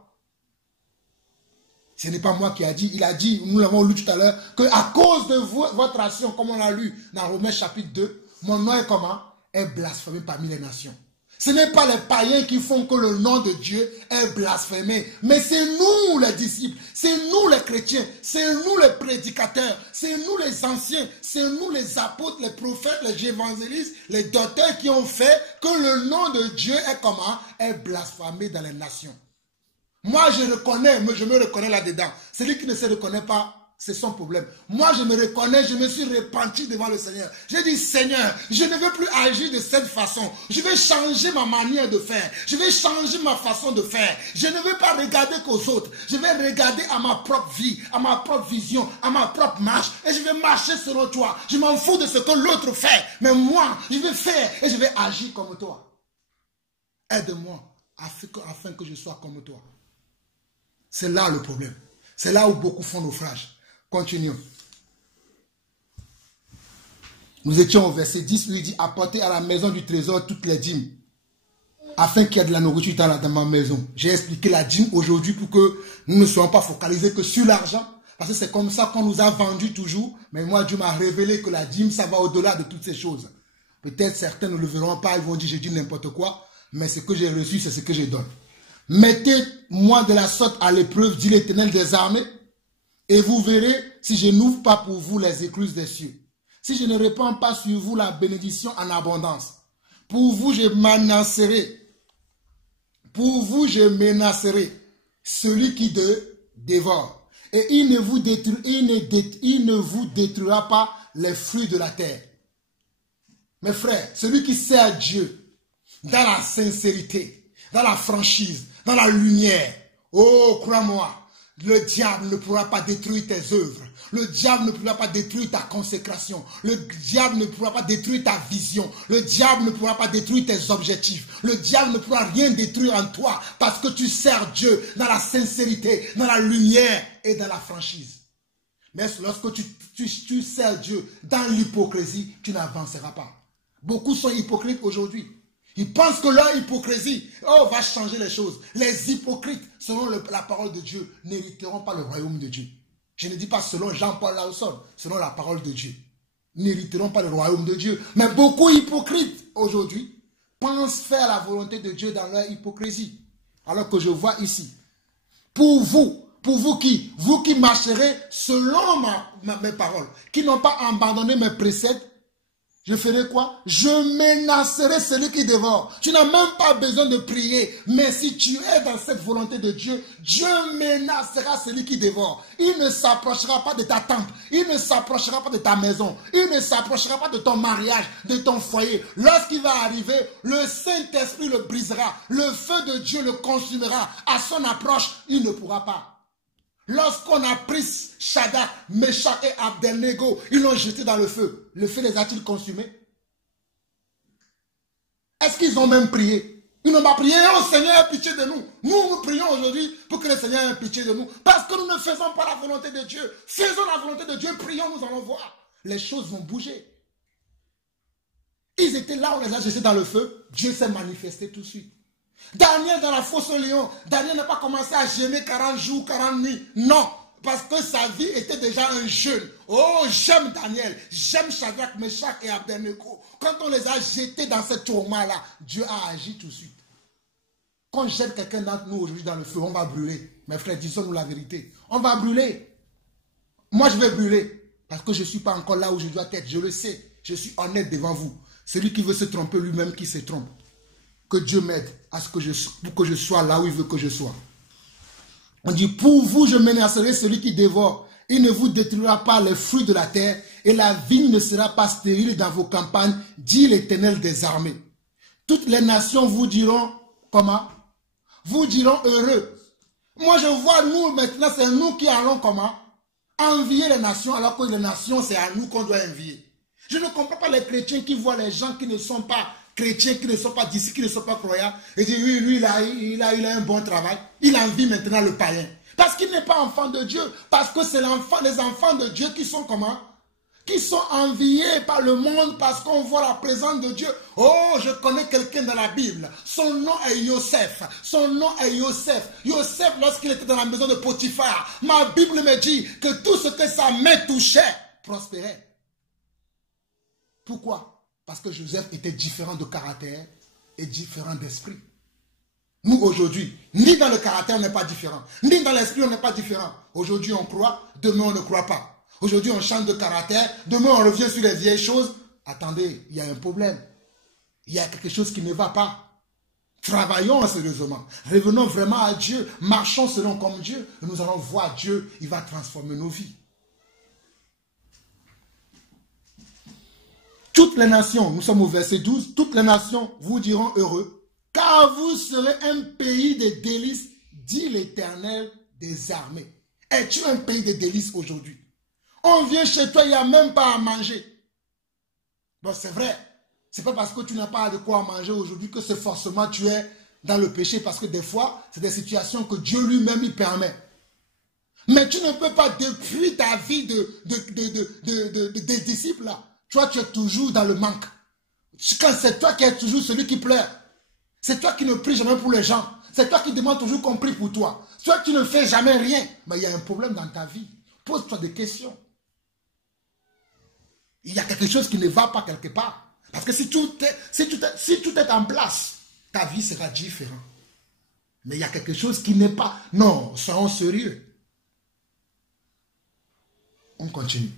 Ce n'est pas moi qui a dit, il a dit, nous l'avons lu tout à l'heure, qu'à cause de votre action, comme on l'a lu dans Romains chapitre 2, mon nom est comment? Est blasphémé parmi les nations. Ce n'est pas les païens qui font que le nom de Dieu est blasphémé, mais c'est nous les disciples, c'est nous les chrétiens, c'est nous les prédicateurs, c'est nous les anciens, c'est nous les apôtres, les prophètes, les évangélistes, les docteurs qui ont fait que le nom de Dieu est comment? Est blasphémé dans les nations. Moi, je me reconnais là-dedans. Celui qui ne se reconnaît pas, c'est son problème. Moi, je me reconnais, je me suis repenti devant le Seigneur. J'ai dit, Seigneur, je ne veux plus agir de cette façon. Je vais changer ma manière de faire. Je vais changer ma façon de faire. Je ne veux pas regarder qu'aux autres. Je vais regarder à ma propre vie, à ma propre vision, à ma propre marche. Et je vais marcher selon toi. Je m'en fous de ce que l'autre fait. Mais moi, je vais faire et je vais agir comme toi. Aide-moi afin que je sois comme toi. C'est là le problème. C'est là où beaucoup font naufrage. Continuons. Nous étions au verset 10 où il dit « Apportez à la maison du trésor toutes les dîmes, afin qu'il y ait de la nourriture dans ma maison. » J'ai expliqué la dîme aujourd'hui pour que nous ne soyons pas focalisés que sur l'argent. Parce que c'est comme ça qu'on nous a vendu toujours. Mais moi, Dieu m'a révélé que la dîme, ça va au-delà de toutes ces choses. Peut-être certains ne le verront pas, ils vont dire « J'ai dit n'importe quoi. » Mais ce que j'ai reçu, c'est ce que je donne. Mettez-moi de la sorte à l'épreuve, dit l'Éternel des armées, et vous verrez si je n'ouvre pas pour vous les écluses des cieux. Si je ne répands pas sur vous la bénédiction en abondance. Pour vous, je menacerai. Pour vous, je menacerai celui qui dévore. Et il ne vous détruira pas les fruits de la terre. Mes frères, celui qui sert Dieu dans la sincérité, dans la franchise, dans la lumière. Oh, crois-moi, le diable ne pourra pas détruire tes œuvres. Le diable ne pourra pas détruire ta consécration. Le diable ne pourra pas détruire ta vision. Le diable ne pourra pas détruire tes objectifs. Le diable ne pourra rien détruire en toi parce que tu sers Dieu dans la sincérité, dans la lumière et dans la franchise. Mais lorsque tu sers Dieu dans l'hypocrisie, tu n'avanceras pas. Beaucoup sont hypocrites aujourd'hui. Ils pensent que leur hypocrisie va changer les choses. Les hypocrites, selon la parole de Dieu, n'hériteront pas le royaume de Dieu. Je ne dis pas selon Jean-Paul Lawson, selon la parole de Dieu. N'hériteront pas le royaume de Dieu. Mais beaucoup hypocrites aujourd'hui pensent faire la volonté de Dieu dans leur hypocrisie. Alors que je vois ici, pour Pour vous qui? Vous qui marcherez selon mes paroles, qui n'ont pas abandonné mes préceptes, je ferai quoi? Je menacerai celui qui dévore. Tu n'as même pas besoin de prier. Mais si tu es dans cette volonté de Dieu, Dieu menacera celui qui dévore. Il ne s'approchera pas de ta tente. Il ne s'approchera pas de ta maison. Il ne s'approchera pas de ton mariage, de ton foyer. Lorsqu'il va arriver, le Saint-Esprit le brisera. Le feu de Dieu le consumera. À son approche, il ne pourra pas. Lorsqu'on a pris Shadrach, Meshach et Abednego, ils l'ont jeté dans le feu. Le feu les a-t-il consumés? Est-ce qu'ils ont même prié? Ils n'ont pas prié. Oh Seigneur, aie pitié de nous. Nous prions aujourd'hui pour que le Seigneur ait pitié de nous. Parce que nous ne faisons pas la volonté de Dieu. Faisons la volonté de Dieu, prions, nous allons voir. Les choses vont bouger. Ils étaient là, on les a jetés dans le feu. Dieu s'est manifesté tout de suite. Daniel dans la fosse au lion, Daniel n'a pas commencé à jeûner 40 jours, 40 nuits. Non, parce que sa vie était déjà un jeûne. Oh, j'aime Daniel, j'aime Shadrach, Meshach et Abednego. Quand on les a jetés dans ce tourment-là, Dieu a agi tout de suite. Quand on jette quelqu'un d'entre nous aujourd'hui dans le feu, on va brûler. Mes frères, disons-nous la vérité. On va brûler. Moi, je vais brûler. Parce que je ne suis pas encore là où je dois être. Je le sais. Je suis honnête devant vous. Celui qui veut se tromper lui-même qui se trompe. Que Dieu m'aide à ce que pour que je sois là où il veut que je sois. On dit, pour vous, je menacerai celui qui dévore. Il ne vous détruira pas les fruits de la terre et la vigne ne sera pas stérile dans vos campagnes, dit l'Éternel des armées. Toutes les nations vous diront, comment? Vous diront heureux. Moi, je vois, nous, maintenant, c'est nous qui allons, comment? Envier les nations, alors que les nations, c'est à nous qu'on doit envier. Je ne comprends pas les chrétiens qui voient les gens qui ne sont pas chrétiens, qui ne sont pas d'ici, qui ne sont pas croyants, et disent, oui, lui, il a un bon travail. Il envie maintenant le païen. Parce qu'il n'est pas enfant de Dieu. Parce que c'est les enfants de Dieu qui sont comment? Qui sont enviés par le monde parce qu'on voit la présence de Dieu. Oh, je connais quelqu'un dans la Bible. Son nom est Yosef. Son nom est Yosef. Yosef, lorsqu'il était dans la maison de Potiphar, ma Bible me dit que tout ce que sa main touchait prospérait. Pourquoi? Parce que Joseph était différent de caractère et différent d'esprit. Nous, aujourd'hui, ni dans le caractère, on n'est pas différent. Ni dans l'esprit, on n'est pas différent. Aujourd'hui, on croit, demain, on ne croit pas. Aujourd'hui, on change de caractère, demain, on revient sur les vieilles choses. Attendez, il y a un problème. Il y a quelque chose qui ne va pas. Travaillons sérieusement. Revenons vraiment à Dieu. Marchons selon comme Dieu. Et nous allons voir Dieu. Il va transformer nos vies. Toutes les nations, nous sommes au verset 12, toutes les nations vous diront heureux, car vous serez un pays de délices, dit l'Éternel des armées. Es-tu un pays de délices aujourd'hui? On vient chez toi, il n'y a même pas à manger. Bon, c'est vrai. Ce n'est pas parce que tu n'as pas de quoi manger aujourd'hui que c'est forcément tu es dans le péché, parce que des fois, c'est des situations que Dieu lui-même y permet. Mais tu ne peux pas, depuis ta vie de disciple là, toi, tu es toujours dans le manque. Quand c'est toi qui es toujours celui qui pleure. C'est toi qui ne prie jamais pour les gens. C'est toi qui demandes toujours qu'on prie pour toi. Toi, tu ne fais jamais rien. Mais il y a un problème dans ta vie. Pose-toi des questions. Il y a quelque chose qui ne va pas quelque part. Parce que si tout est en place, ta vie sera différente. Mais il y a quelque chose qui n'est pas. Non, soyons sérieux. On continue.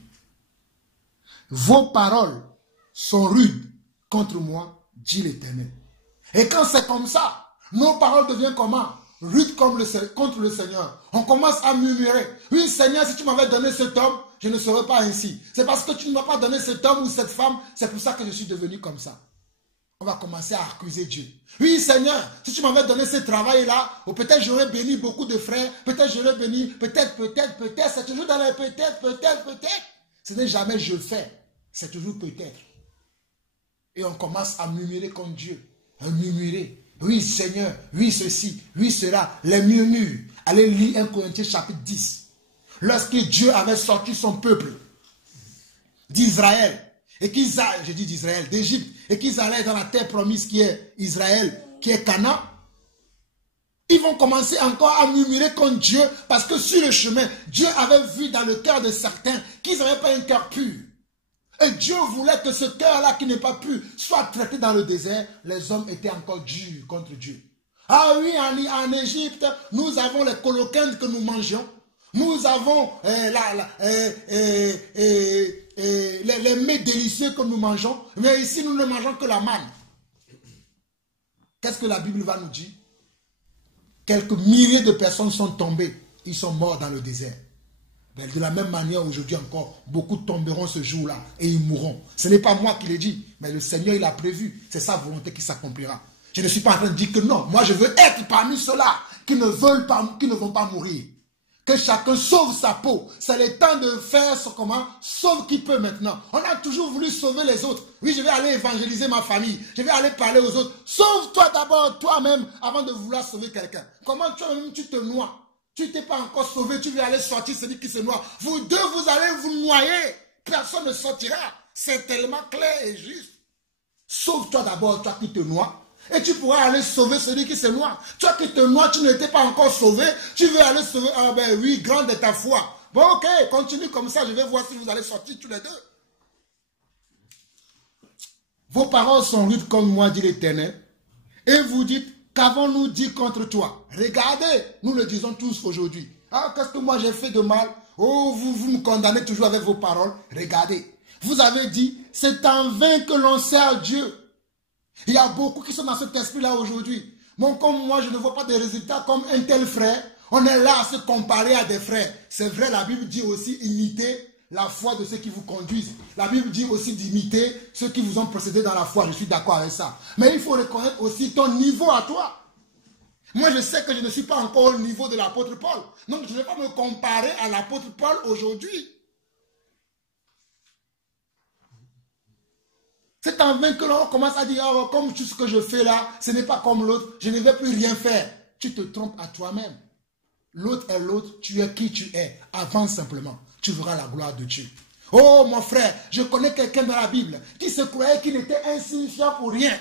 Vos paroles sont rudes contre moi, dit l'Éternel. Et quand c'est comme ça, nos paroles deviennent comment? Rudes contre le Seigneur. On commence à murmurer. Oui, Seigneur, si tu m'avais donné cet homme, je ne serais pas ainsi. C'est parce que tu ne m'as pas donné cet homme ou cette femme, c'est pour ça que je suis devenu comme ça. On va commencer à accuser Dieu. Oui, Seigneur, si tu m'avais donné ce travail-là, ou peut-être j'aurais béni beaucoup de frères, peut-être j'aurais béni, peut-être, c'est toujours dans les peut-être. Ce n'est jamais je fais. C'est toujours peut-être. Et on commence à murmurer contre Dieu. À murmurer. Oui, Seigneur. Oui, ceci. Oui, cela. Les murmures. Allez lire 1 Corinthiens chapitre 10. Lorsque Dieu avait sorti son peuple d'Israël, et qu'ils allaient, je dis d'Israël, d'Égypte, et qu'ils allaient dans la terre promise qui est Israël, qui est Canaan, ils vont commencer encore à murmurer contre Dieu parce que sur le chemin, Dieu avait vu dans le cœur de certains qu'ils n'avaient pas un cœur pur. Et Dieu voulait que ce cœur-là qui n'est pas pur soit traité dans le désert. Les hommes étaient encore durs contre Dieu. Ah oui, en Égypte, nous avons les coloquins que nous mangeons. Nous avons les mets délicieux que nous mangeons, mais ici nous ne mangeons que la manne. Qu'est-ce que la Bible va nous dire? Quelques milliers de personnes sont tombées, ils sont morts dans le désert. Mais de la même manière, aujourd'hui encore, beaucoup tomberont ce jour-là et ils mourront. Ce n'est pas moi qui l'ai dit, mais le Seigneur, il a prévu. C'est sa volonté qui s'accomplira. Je ne suis pas en train de dire que non. Moi, je veux être parmi ceux-là qui ne vont pas mourir. Que chacun sauve sa peau. C'est le temps de faire ce comment? Sauve qui peut maintenant. On a toujours voulu sauver les autres. Oui, je vais aller évangéliser ma famille. Je vais aller parler aux autres. Sauve-toi d'abord toi-même avant de vouloir sauver quelqu'un. Comment toi-même tu te noies? Tu t'es pas encore sauvé, tu veux aller sortir celui qui se noie. Vous deux, vous allez vous noyer. Personne ne sortira. C'est tellement clair et juste. Sauve-toi d'abord, toi qui te noies. Et tu pourras aller sauver celui qui se noie. Toi qui te noies, tu n'étais pas encore sauvé. Tu veux aller sauver. Ah ben oui, grande est ta foi. Bon, ok, continue comme ça. Je vais voir si vous allez sortir tous les deux. Vos paroles sont rudes comme moi, dit l'Éternel. Et vous dites, qu'avons-nous dit contre toi? Regardez, nous le disons tous aujourd'hui. Ah, qu'est-ce que moi j'ai fait de mal? Oh, vous me condamnez toujours avec vos paroles. Regardez, vous avez dit, c'est en vain que l'on sert Dieu. Il y a beaucoup qui sont dans cet esprit-là aujourd'hui. Bon, comme moi, je ne vois pas de résultats comme un tel frère. On est là à se comparer à des frères. C'est vrai, la Bible dit aussi imiter la foi de ceux qui vous conduisent. La Bible dit aussi d'imiter ceux qui vous ont précédé dans la foi. Je suis d'accord avec ça. Mais il faut reconnaître aussi ton niveau à toi. Moi, je sais que je ne suis pas encore au niveau de l'apôtre Paul. Donc, je ne vais pas me comparer à l'apôtre Paul aujourd'hui. C'est en vain que l'on commence à dire, oh, comme tout ce que je fais là, ce n'est pas comme l'autre, je ne vais plus rien faire. Tu te trompes à toi-même. L'autre est l'autre, tu es qui tu es. Avance simplement, tu verras la gloire de Dieu. Oh mon frère, je connais quelqu'un dans la Bible qui se croyait qu'il était insignifiant pour rien.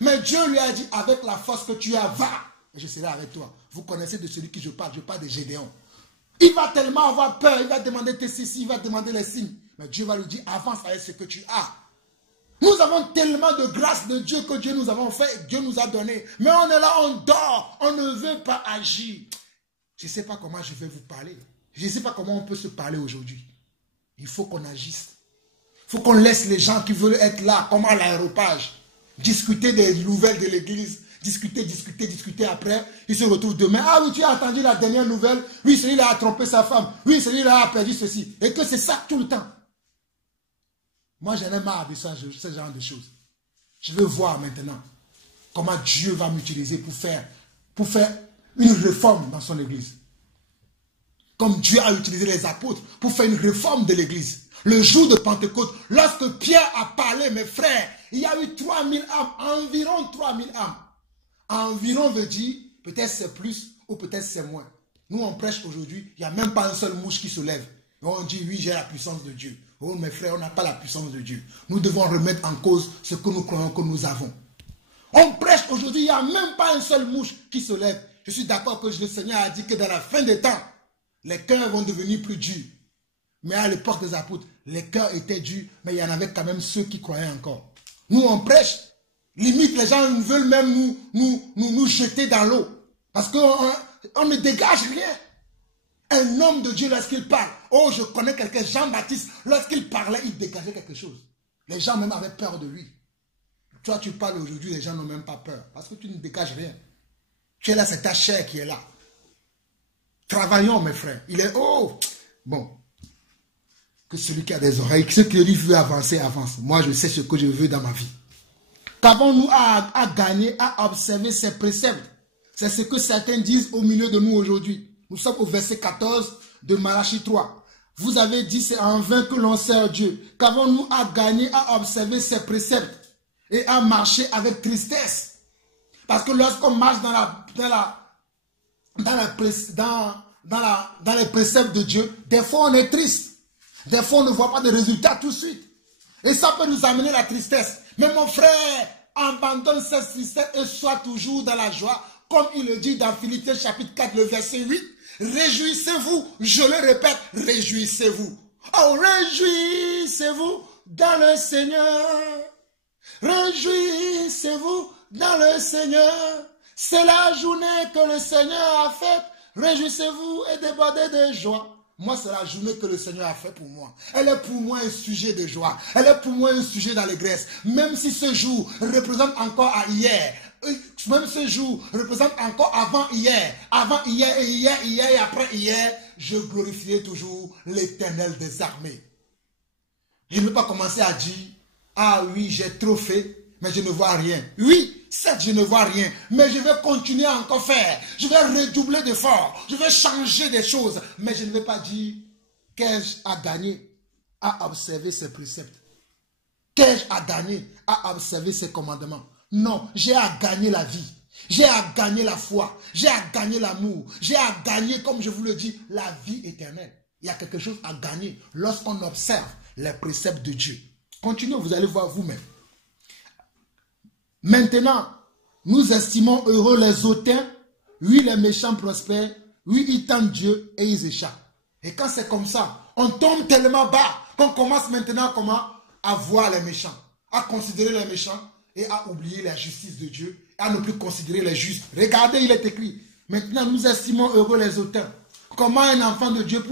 Mais Dieu lui a dit, avec la force que tu as, va. Et je serai avec toi. Vous connaissez de celui qui je parle de Gédéon. Il va tellement avoir peur, il va demander tes ceci, il va demander les signes. Mais Dieu va lui dire, avance avec ce que tu as. Nous avons tellement de grâce de Dieu que Dieu nous avons fait, Dieu nous a donné. Mais on est là, on dort, on ne veut pas agir. Je ne sais pas comment je vais vous parler. Je ne sais pas comment on peut se parler aujourd'hui. Il faut qu'on agisse. Il faut qu'on laisse les gens qui veulent être là, comme à l'aéropage, discuter des nouvelles de l'église, discuter après. Ils se retrouvent demain. Ah oui, tu as entendu la dernière nouvelle. Oui, celui-là a trompé sa femme. Oui, celui-là a perdu ceci. Et que c'est ça tout le temps. Moi, j'en ai marre de ce genre de choses. Je veux voir maintenant comment Dieu va m'utiliser pour faire une réforme dans son église. Comme Dieu a utilisé les apôtres pour faire une réforme de l'église. Le jour de Pentecôte, lorsque Pierre a parlé, mes frères, il y a eu 3000 âmes, environ 3000 âmes. Environ veut dire, peut-être c'est plus ou peut-être c'est moins. Nous, on prêche aujourd'hui, il n'y a même pas un seul mouche qui se lève. Et on dit, oui, j'ai la puissance de Dieu. Oh, mes frères, on n'a pas la puissance de Dieu. Nous devons remettre en cause ce que nous croyons que nous avons. On prêche aujourd'hui, il n'y a même pas un seul mouche qui se lève. Je suis d'accord que le Seigneur a dit que dans la fin des temps, les cœurs vont devenir plus durs. Mais à l'époque des apôtres, les cœurs étaient durs, mais il y en avait quand même ceux qui croyaient encore. Nous, on prêche. Limite, les gens veulent même nous jeter dans l'eau. Parce qu'on ne dégage rien. Un homme de Dieu, lorsqu'il parle, oh, je connais quelqu'un, Jean-Baptiste, lorsqu'il parlait, il dégageait quelque chose. Les gens même avaient peur de lui. Toi, tu parles aujourd'hui, les gens n'ont même pas peur. Parce que tu ne dégages rien. Tu es là, c'est ta chair qui est là. Travaillons, mes frères. Il est, oh, bon. Que celui qui a des oreilles, ce qui lui veut avancer, avance. Moi, je sais ce que je veux dans ma vie. Qu'avons-nous à gagner, à observer ces préceptes? C'est ce que certains disent au milieu de nous aujourd'hui. Nous sommes au verset 14 de Malachie 3. Vous avez dit, c'est en vain que l'on sert Dieu. Qu'avons-nous à gagner à observer ces préceptes et à marcher avec tristesse? Parce que lorsqu'on marche dans les préceptes de Dieu, des fois on est triste. Des fois on ne voit pas de résultats tout de suite. Et ça peut nous amener la tristesse. Mais mon frère, abandonne cette tristesse et sois toujours dans la joie. Comme il le dit dans Philippiens chapitre 4, le verset 8. Réjouissez-vous, je le répète, réjouissez-vous. Oh, réjouissez-vous dans le Seigneur. Réjouissez-vous dans le Seigneur. C'est la journée que le Seigneur a faite. Réjouissez-vous et débordez de joie. Moi, c'est la journée que le Seigneur a fait pour moi. Elle est pour moi un sujet de joie. Elle est pour moi un sujet d'allégresse. Même si ce jour représente encore à hier. Même ce jour représente encore avant hier et hier et après hier, je glorifierai toujours l'Éternel des armées. Je ne vais pas commencer à dire, ah oui, j'ai trop fait, mais je ne vois rien. Oui, certes, je ne vois rien, mais je vais continuer à encore faire. Je vais redoubler d'efforts. Je vais changer des choses, mais je ne vais pas dire, qu'ai-je à gagner à observer ces préceptes? Qu'ai-je à gagner à observer ces commandements? Non, j'ai à gagner la vie. J'ai à gagner la foi. J'ai à gagner l'amour. J'ai à gagner, comme je vous le dis, la vie éternelle. Il y a quelque chose à gagner lorsqu'on observe les préceptes de Dieu. Continuez, vous allez voir vous-même. Maintenant, nous estimons heureux les hautains. Oui, les méchants prospèrent. Oui, ils tentent Dieu et ils échappent. Et quand c'est comme ça, on tombe tellement bas qu'on commence maintenant à voir les méchants, à considérer les méchants et à oublier la justice de Dieu, à ne plus considérer les justes. Regardez, il est écrit. Maintenant, nous estimons heureux les hautains. Comment un enfant de Dieu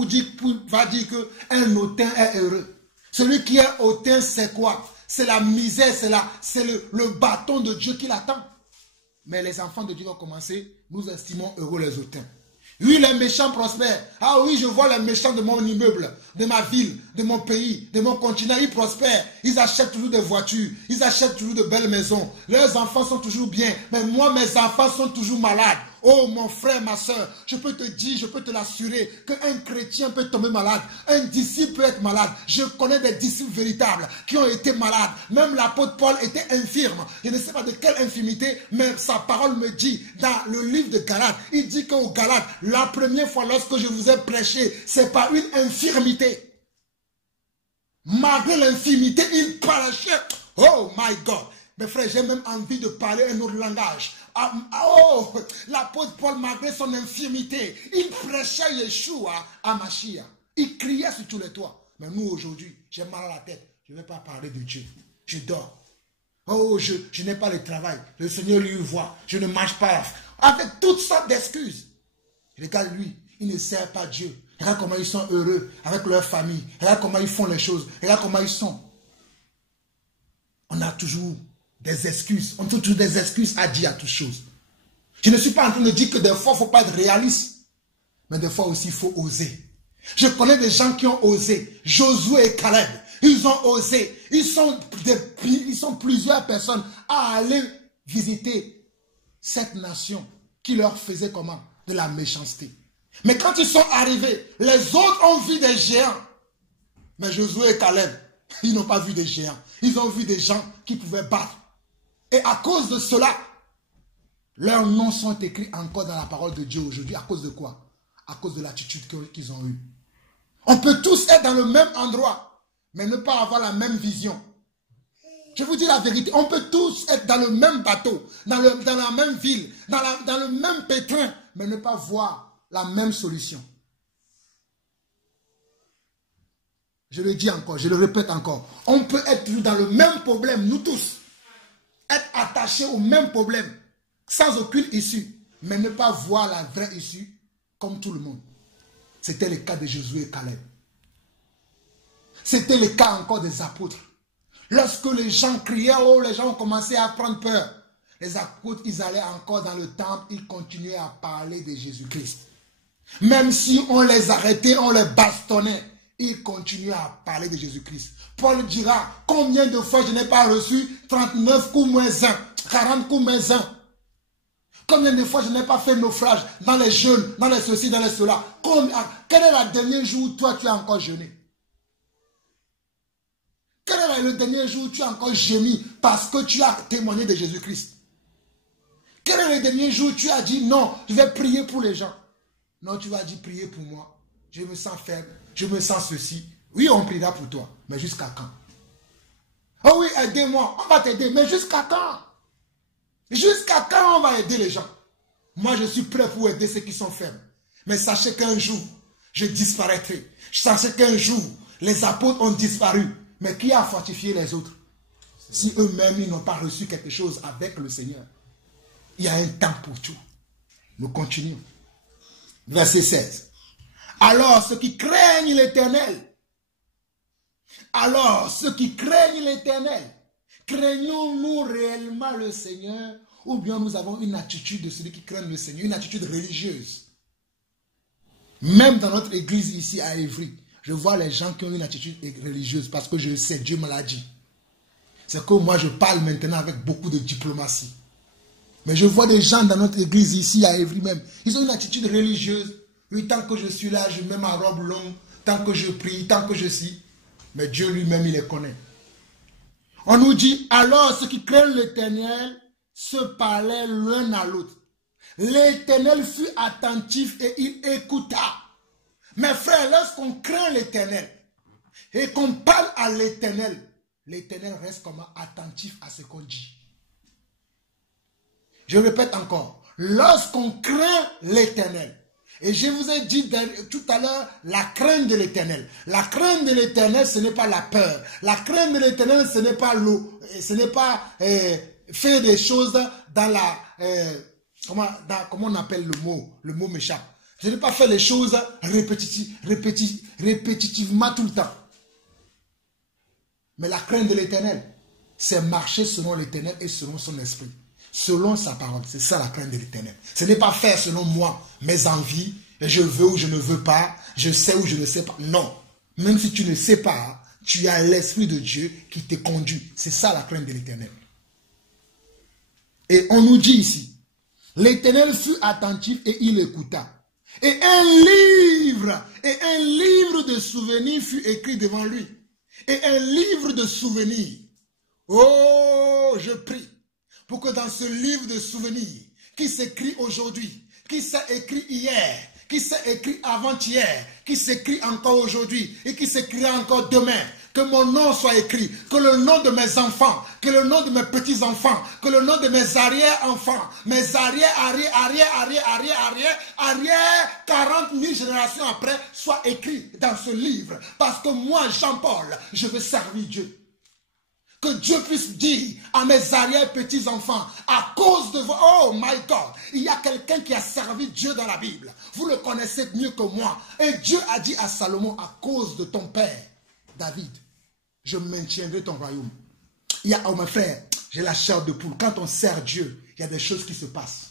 va dire qu'un hautain est heureux? Celui qui est hautain, c'est quoi? C'est la misère, c'est le bâton de Dieu qui l'attend. Mais les enfants de Dieu vont commencer, nous estimons heureux les hautains. Oui, les méchants prospèrent. Ah oui, je vois les méchants de mon immeuble, de ma ville, de mon pays, de mon continent. Ils prospèrent. Ils achètent toujours des voitures. Ils achètent toujours de belles maisons. Leurs enfants sont toujours bien. Mais moi, mes enfants sont toujours malades. Oh, mon frère, ma soeur, je peux te dire, je peux te l'assurer qu'un chrétien peut tomber malade. Un disciple peut être malade. Je connais des disciples véritables qui ont été malades. Même l'apôtre Paul était infirme. Je ne sais pas de quelle infirmité, mais sa parole me dit, dans le livre de Galates, il dit qu'aux Galates, la première fois lorsque je vous ai prêché, c'est pas une infirmité. Malgré l'infirmité, il prêchait. Oh my God. Mes frères, j'ai même envie de parler un autre langage. Oh, l'apôtre Paul, malgré son infirmité, il prêchait Yeshua à Mashiach. Il criait sur tous les toits. Mais nous, aujourd'hui, j'ai mal à la tête. Je ne vais pas parler de Dieu. Je dors. Oh, je n'ai pas le travail. Le Seigneur lui voit. Je ne mange pas. Avec toutes sortes d'excuses. Regarde lui, il ne sert pas Dieu. Regarde comment ils sont heureux avec leur famille. Regarde comment ils font les choses. Regarde comment ils sont. On a toujours des excuses. On a toujours des excuses à dire à toutes choses. Je ne suis pas en train de dire que des fois, il ne faut pas être réaliste. Mais des fois aussi, il faut oser. Je connais des gens qui ont osé. Josué et Caleb, ils ont osé. Ils sont plusieurs personnes à aller visiter cette nation qui leur faisait comment? De la méchanceté. Mais quand ils sont arrivés, les autres ont vu des géants. Mais Josué et Caleb, ils n'ont pas vu des géants. Ils ont vu des gens qui pouvaient battre. Et à cause de cela, leurs noms sont écrits encore dans la parole de Dieu aujourd'hui. À cause de quoi? À cause de l'attitude qu'ils ont eue. On peut tous être dans le même endroit, mais ne pas avoir la même vision. Je vous dis la vérité, on peut tous être dans le même bateau, dans la même ville, dans le même pétrin, mais ne pas voir la même solution. Je le dis encore, je le répète encore. On peut être toujours dans le même problème, nous tous. Être attachés au même problème, sans aucune issue, mais ne pas voir la vraie issue comme tout le monde. C'était le cas de Josué et Caleb. C'était le cas encore des apôtres. Lorsque les gens criaient, oh, les gens ont commencé à prendre peur. Les apôtres, ils allaient encore dans le temple, ils continuaient à parler de Jésus-Christ. Même si on les arrêtait, on les bastonnait, ils continuaient à parler de Jésus-Christ. Paul dira, combien de fois je n'ai pas reçu 39 coups moins 1, 40 coups moins 1. Combien de fois je n'ai pas fait naufrage dans les jeûnes, dans les ceci, dans les cela. Quel est le dernier jour où toi tu as encore jeûné? Quel est le dernier jour où tu as encore gémi parce que tu as témoigné de Jésus-Christ? Quel est le dernier jour où tu as dit non, je vais prier pour les gens? Non, tu vas dire prier pour moi. Je me sens faible, je me sens ceci. Oui, on priera pour toi, mais jusqu'à quand? Oh oui, aidez-moi, on va t'aider, mais jusqu'à quand? Jusqu'à quand on va aider les gens? Moi, je suis prêt pour aider ceux qui sont faibles. Mais sachez qu'un jour, je disparaîtrai. Sachez qu'un jour, les apôtres ont disparu. Mais qui a fortifié les autres? Si eux-mêmes, ils n'ont pas reçu quelque chose avec le Seigneur. Il y a un temps pour tout. Nous continuons. Verset 16. Alors ceux qui craignent l'Éternel, craignons-nous réellement le Seigneur, ou bien nous avons une attitude de celui qui craint le Seigneur, une attitude religieuse. Même dans notre église ici à Évry, je vois les gens qui ont une attitude religieuse parce que je sais, Dieu me l'a dit. C'est que moi je parle maintenant avec beaucoup de diplomatie. Mais je vois des gens dans notre église ici à Évry même, ils ont une attitude religieuse. Oui, tant que je suis là, je mets ma robe longue, tant que je prie, tant que je suis. Mais Dieu lui-même, il les connaît. On nous dit, alors ceux qui craignent l'Éternel se parlaient l'un à l'autre. L'Éternel fut attentif et il écouta. Mes frères, lorsqu'on craint l'Éternel et qu'on parle à l'Éternel, l'Éternel reste comme attentif à ce qu'on dit. Je répète encore, lorsqu'on craint l'Éternel, et je vous ai dit tout à l'heure, la crainte de l'Éternel. La crainte de l'Éternel, ce n'est pas la peur. La crainte de l'Éternel, ce n'est pas l'eau. Ce n'est pas faire des choses dans la... comment on appelle le mot? Le mot m'échappe. Ce n'est pas faire les choses répétitivement tout le temps. Mais la crainte de l'Éternel, c'est marcher selon l'Éternel et selon son esprit. Selon sa parole. C'est ça la crainte de l'Éternel. Ce n'est pas faire selon moi mes envies, et je veux ou je ne veux pas, je sais ou je ne sais pas. Non. Même si tu ne sais pas, tu as l'Esprit de Dieu qui te conduit. C'est ça la crainte de l'Éternel. Et on nous dit ici, l'Éternel fut attentif et il écouta. Et un livre de souvenirs fut écrit devant lui. Et un livre de souvenirs. Oh, je prie pour que dans ce livre de souvenirs, qui s'écrit aujourd'hui, qui s'est écrit hier, qui s'est écrit avant-hier, qui s'écrit encore aujourd'hui et qui s'écrira encore demain, que mon nom soit écrit, que le nom de mes enfants, que le nom de mes petits-enfants, que le nom de mes arrière-enfants, mes arrière, 40 000 générations après, soit écrit dans ce livre. Parce que moi, Jean-Paul, je veux servir Dieu. Que Dieu puisse dire à mes arrière-petits-enfants, à cause de vous, oh my God, il y a quelqu'un qui a servi Dieu dans la Bible. Vous le connaissez mieux que moi. Et Dieu a dit à Salomon, à cause de ton père, David, je maintiendrai ton royaume. Il y a, oh mes frères, j'ai la chair de poule. Quand on sert Dieu, il y a des choses qui se passent.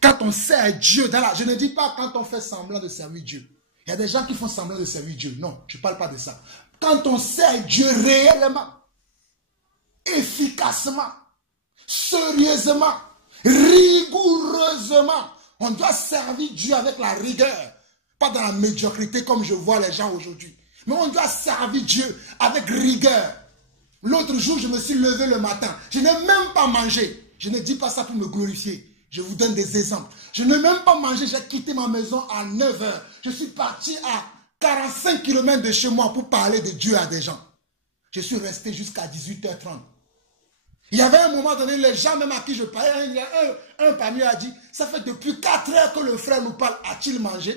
Quand on sert Dieu, je ne dis pas quand on fait semblant de servir Dieu. Il y a des gens qui font semblant de servir Dieu. Non, je ne parle pas de ça. Quand on sert Dieu réellement, efficacement, sérieusement, rigoureusement. On doit servir Dieu avec la rigueur, pas dans la médiocrité comme je vois les gens aujourd'hui. Mais on doit servir Dieu avec rigueur. L'autre jour, je me suis levé le matin. Je n'ai même pas mangé. Je ne dis pas ça pour me glorifier. Je vous donne des exemples. Je n'ai même pas mangé. j'ai quitté ma maison à 9 h. Je suis parti à 45 km de chez moi pour parler de Dieu à des gens. Je suis resté jusqu'à 18 h 30. Il y avait un moment donné, les gens même à qui je parlais, il y a un parmi eux a dit, ça fait depuis 4 heures que le frère nous parle, a-t-il mangé?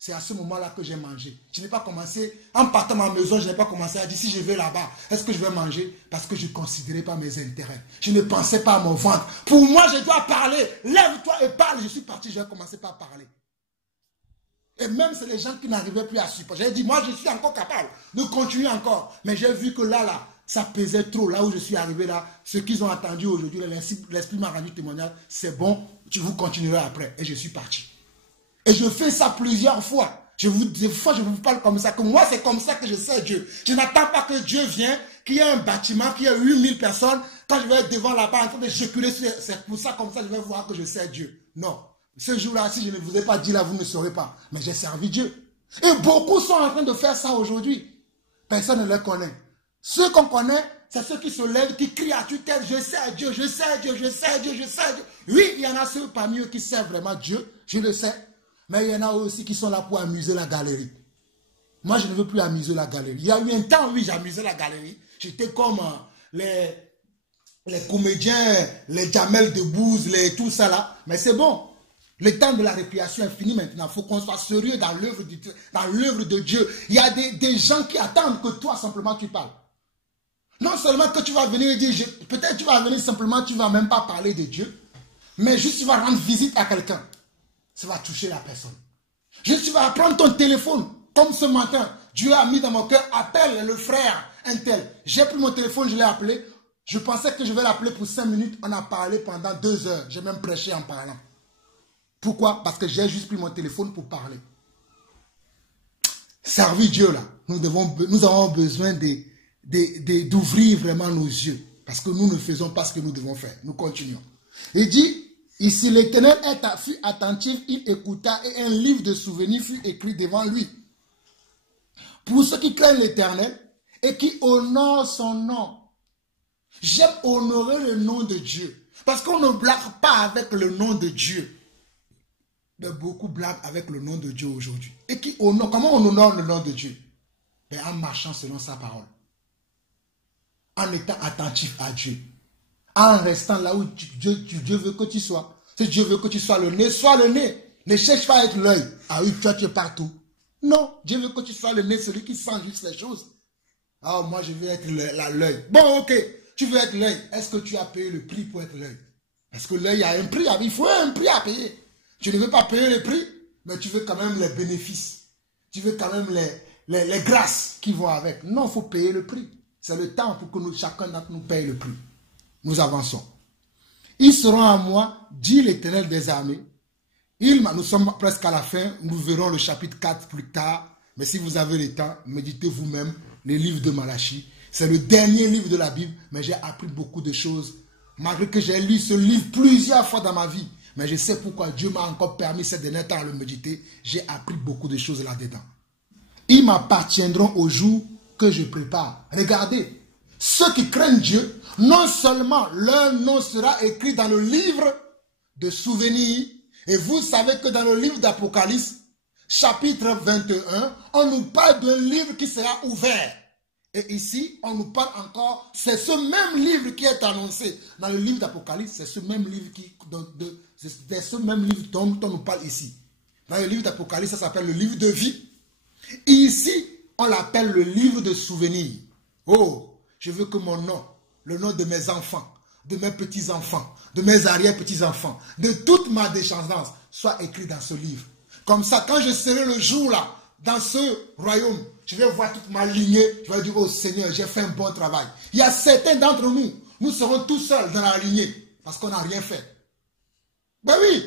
C'est à ce moment-là que j'ai mangé. Je n'ai pas commencé, en partant de ma maison, je n'ai pas commencé à dire, si je vais là-bas, est-ce que je vais manger? Parce que je ne considérais pas mes intérêts. Je ne pensais pas à mon ventre. Pour moi, je dois parler. Lève-toi et parle. Je suis parti, je vais commencer par parler. Et même c'est les gens qui n'arrivaient plus à supporter. J'ai dit, moi, je suis encore capable de continuer encore. Mais j'ai vu que là, ça pesait trop. Là où je suis arrivé là, ce qu'ils ont attendu aujourd'hui, l'esprit m'a rendu témoignage. C'est bon, vous continuerez après. Et je suis parti. Et je fais ça plusieurs fois. Des fois, je vous parle comme ça. Que moi, c'est comme ça que je sers Dieu. Je n'attends pas que Dieu vienne, qu'il y ait un bâtiment, qu'il y ait 8000 personnes. Quand je vais être devant là-bas, en train de j'éculer, c'est pour ça, comme ça, je vais voir que je sers Dieu. Non. Ce jour-là, si je ne vous ai pas dit là, vous ne saurez pas. Mais j'ai servi Dieu. Et beaucoup sont en train de faire ça aujourd'hui. Personne ne les connaît. Ceux qu'on connaît, c'est ceux qui se lèvent, qui crient à tue-tête, je sers Dieu, je sers Dieu, je sers Dieu, je sers Dieu. Oui, il y en a ceux parmi eux qui servent vraiment Dieu, je le sais. Mais il y en a aussi qui sont là pour amuser la galerie. Moi, je ne veux plus amuser la galerie. Il y a eu un temps, oui, j'amusais la galerie. J'étais comme les comédiens, les Jamel Debbouze, tout ça là. Mais c'est bon. Le temps de la récréation est fini maintenant. Il faut qu'on soit sérieux dans l'œuvre de Dieu. Il y a des gens qui attendent que toi, simplement, tu parles. Non seulement que tu vas venir et dire, peut-être tu vas venir simplement, tu ne vas même pas parler de Dieu, mais juste tu vas rendre visite à quelqu'un. ça va toucher la personne. Tu vas prendre ton téléphone, comme ce matin, Dieu a mis dans mon cœur, appelle le frère, un tel. J'ai pris mon téléphone, je l'ai appelé. Je pensais que je vais l'appeler pour 5 minutes. On a parlé pendant 2 heures. J'ai même prêché en parlant. Pourquoi? Parce que j'ai juste pris mon téléphone pour parler. Servir Dieu là. Nous avons besoin d'ouvrir vraiment nos yeux. Parce que nous ne faisons pas ce que nous devons faire. Nous continuons. Il dit, ici l'Éternel fut attentif, il écouta et un livre de souvenirs fut écrit devant lui. Pour ceux qui craignent l'Éternel et qui honorent son nom. J'aime honorer le nom de Dieu. Parce qu'on ne blague pas avec le nom de Dieu. Mais beaucoup blaguent avec le nom de Dieu aujourd'hui. Et qui honore, comment on honore le nom de Dieu? Ben, en marchant selon sa parole. En étant attentif à Dieu. En restant là où Dieu veut que tu sois. Si Dieu veut que tu sois le nez, sois le nez. Ne cherche pas à être l'œil. Ah oui, toi tu es partout. Non, Dieu veut que tu sois le nez, celui qui sent juste les choses. Ah, moi je veux être l'œil. Bon, ok. Tu veux être l'œil. Est-ce que tu as payé le prix pour être l'œil? Parce que l'œil a un prix. Il faut un prix à payer. Tu ne veux pas payer le prix, mais tu veux quand même les bénéfices. Tu veux quand même les grâces qui vont avec. Non, il faut payer le prix. C'est le temps pour que chacun d'entre nous paye le prix. Nous avançons. Ils seront à moi, dit l'Éternel des armées. Nous sommes presque à la fin. Nous verrons le chapitre 4 plus tard. Mais si vous avez le temps, méditez vous-même les livres de Malachie. C'est le dernier livre de la Bible, mais j'ai appris beaucoup de choses. Malgré que j'ai lu ce livre plusieurs fois dans ma vie. Mais je sais pourquoi Dieu m'a encore permis ces derniers temps à le méditer. J'ai appris beaucoup de choses là-dedans. Ils m'appartiendront au jour que je prépare. Regardez, ceux qui craignent Dieu, non seulement leur nom sera écrit dans le livre de souvenirs, et vous savez que dans le livre d'Apocalypse, chapitre 21, on nous parle d'un livre qui sera ouvert. Et ici, on nous parle encore, c'est ce même livre qui est annoncé dans le livre d'Apocalypse, c'est ce même livre dont on nous parle ici. Dans le livre d'Apocalypse, ça s'appelle le livre de vie. Et ici, on l'appelle le livre de souvenirs. Oh, je veux que mon nom, le nom de mes enfants, de mes petits-enfants, de mes arrière-petits-enfants, de toute ma descendance, soit écrit dans ce livre. Comme ça, quand je serai le jour là, dans ce royaume, je vais voir toute ma lignée, je vais dire, oh Seigneur, j'ai fait un bon travail. Il y a certains d'entre nous, nous serons tout seuls dans la lignée, parce qu'on n'a rien fait. Ben oui,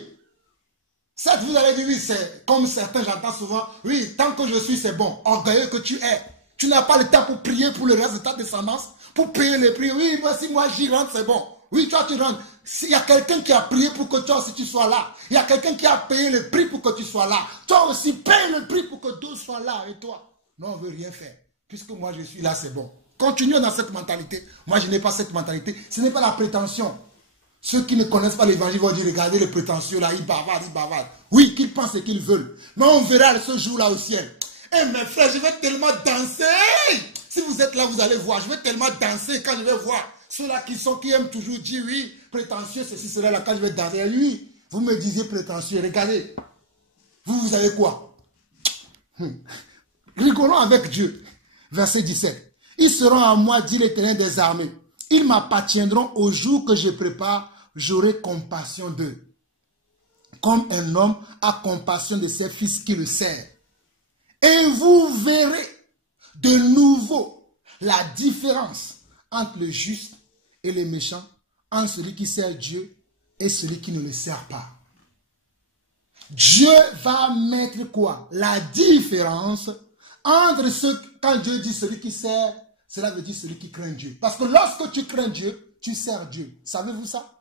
certes, vous allez dire, oui, c'est comme certains, j'entends souvent, oui, tant que je suis, c'est bon, orgueilleux que tu es. Tu n'as pas le temps pour prier pour le reste de ta descendance, pour payer les prix. Oui, voici, moi j'y rentre, c'est bon. Oui, toi tu rentres. S'il y a quelqu'un qui a prié pour que toi aussi tu sois là, il y a quelqu'un qui a payé le prix pour que tu sois là, toi aussi paye le prix pour que d'autres soient là et toi. Non, on ne veut rien faire. Puisque moi je suis là, c'est bon. Continuons dans cette mentalité. Moi je n'ai pas cette mentalité. Ce n'est pas la prétention. Ceux qui ne connaissent pas l'évangile vont dire, regardez les prétentieux là, ils bavardent, ils bavardent. Oui, qu'ils pensent ce qu'ils veulent. Mais on verra ce jour-là au ciel. Eh mes frères, je vais tellement danser. Si vous êtes là, vous allez voir. Je vais tellement danser quand je vais voir. Ceux-là qui aiment toujours dire, oui, prétentieux, ceci, cela, là, quand je vais danser. Oui, vous me disiez prétentieux. Regardez. Vous avez quoi? Rigolons avec Dieu. Verset 17. Ils seront à moi, dit l'Éternel des armées. Ils m'appartiendront au jour que je prépare. J'aurai compassion d'eux. Comme un homme a compassion de ses fils qui le servent. Et vous verrez de nouveau la différence entre le juste et le méchant, entre celui qui sert Dieu et celui qui ne le sert pas. Dieu va mettre quoi? La différence entre ceux, quand Dieu dit celui qui sert, cela veut dire celui qui craint Dieu. Parce que lorsque tu crains Dieu, tu sers Dieu. Savez-vous ça?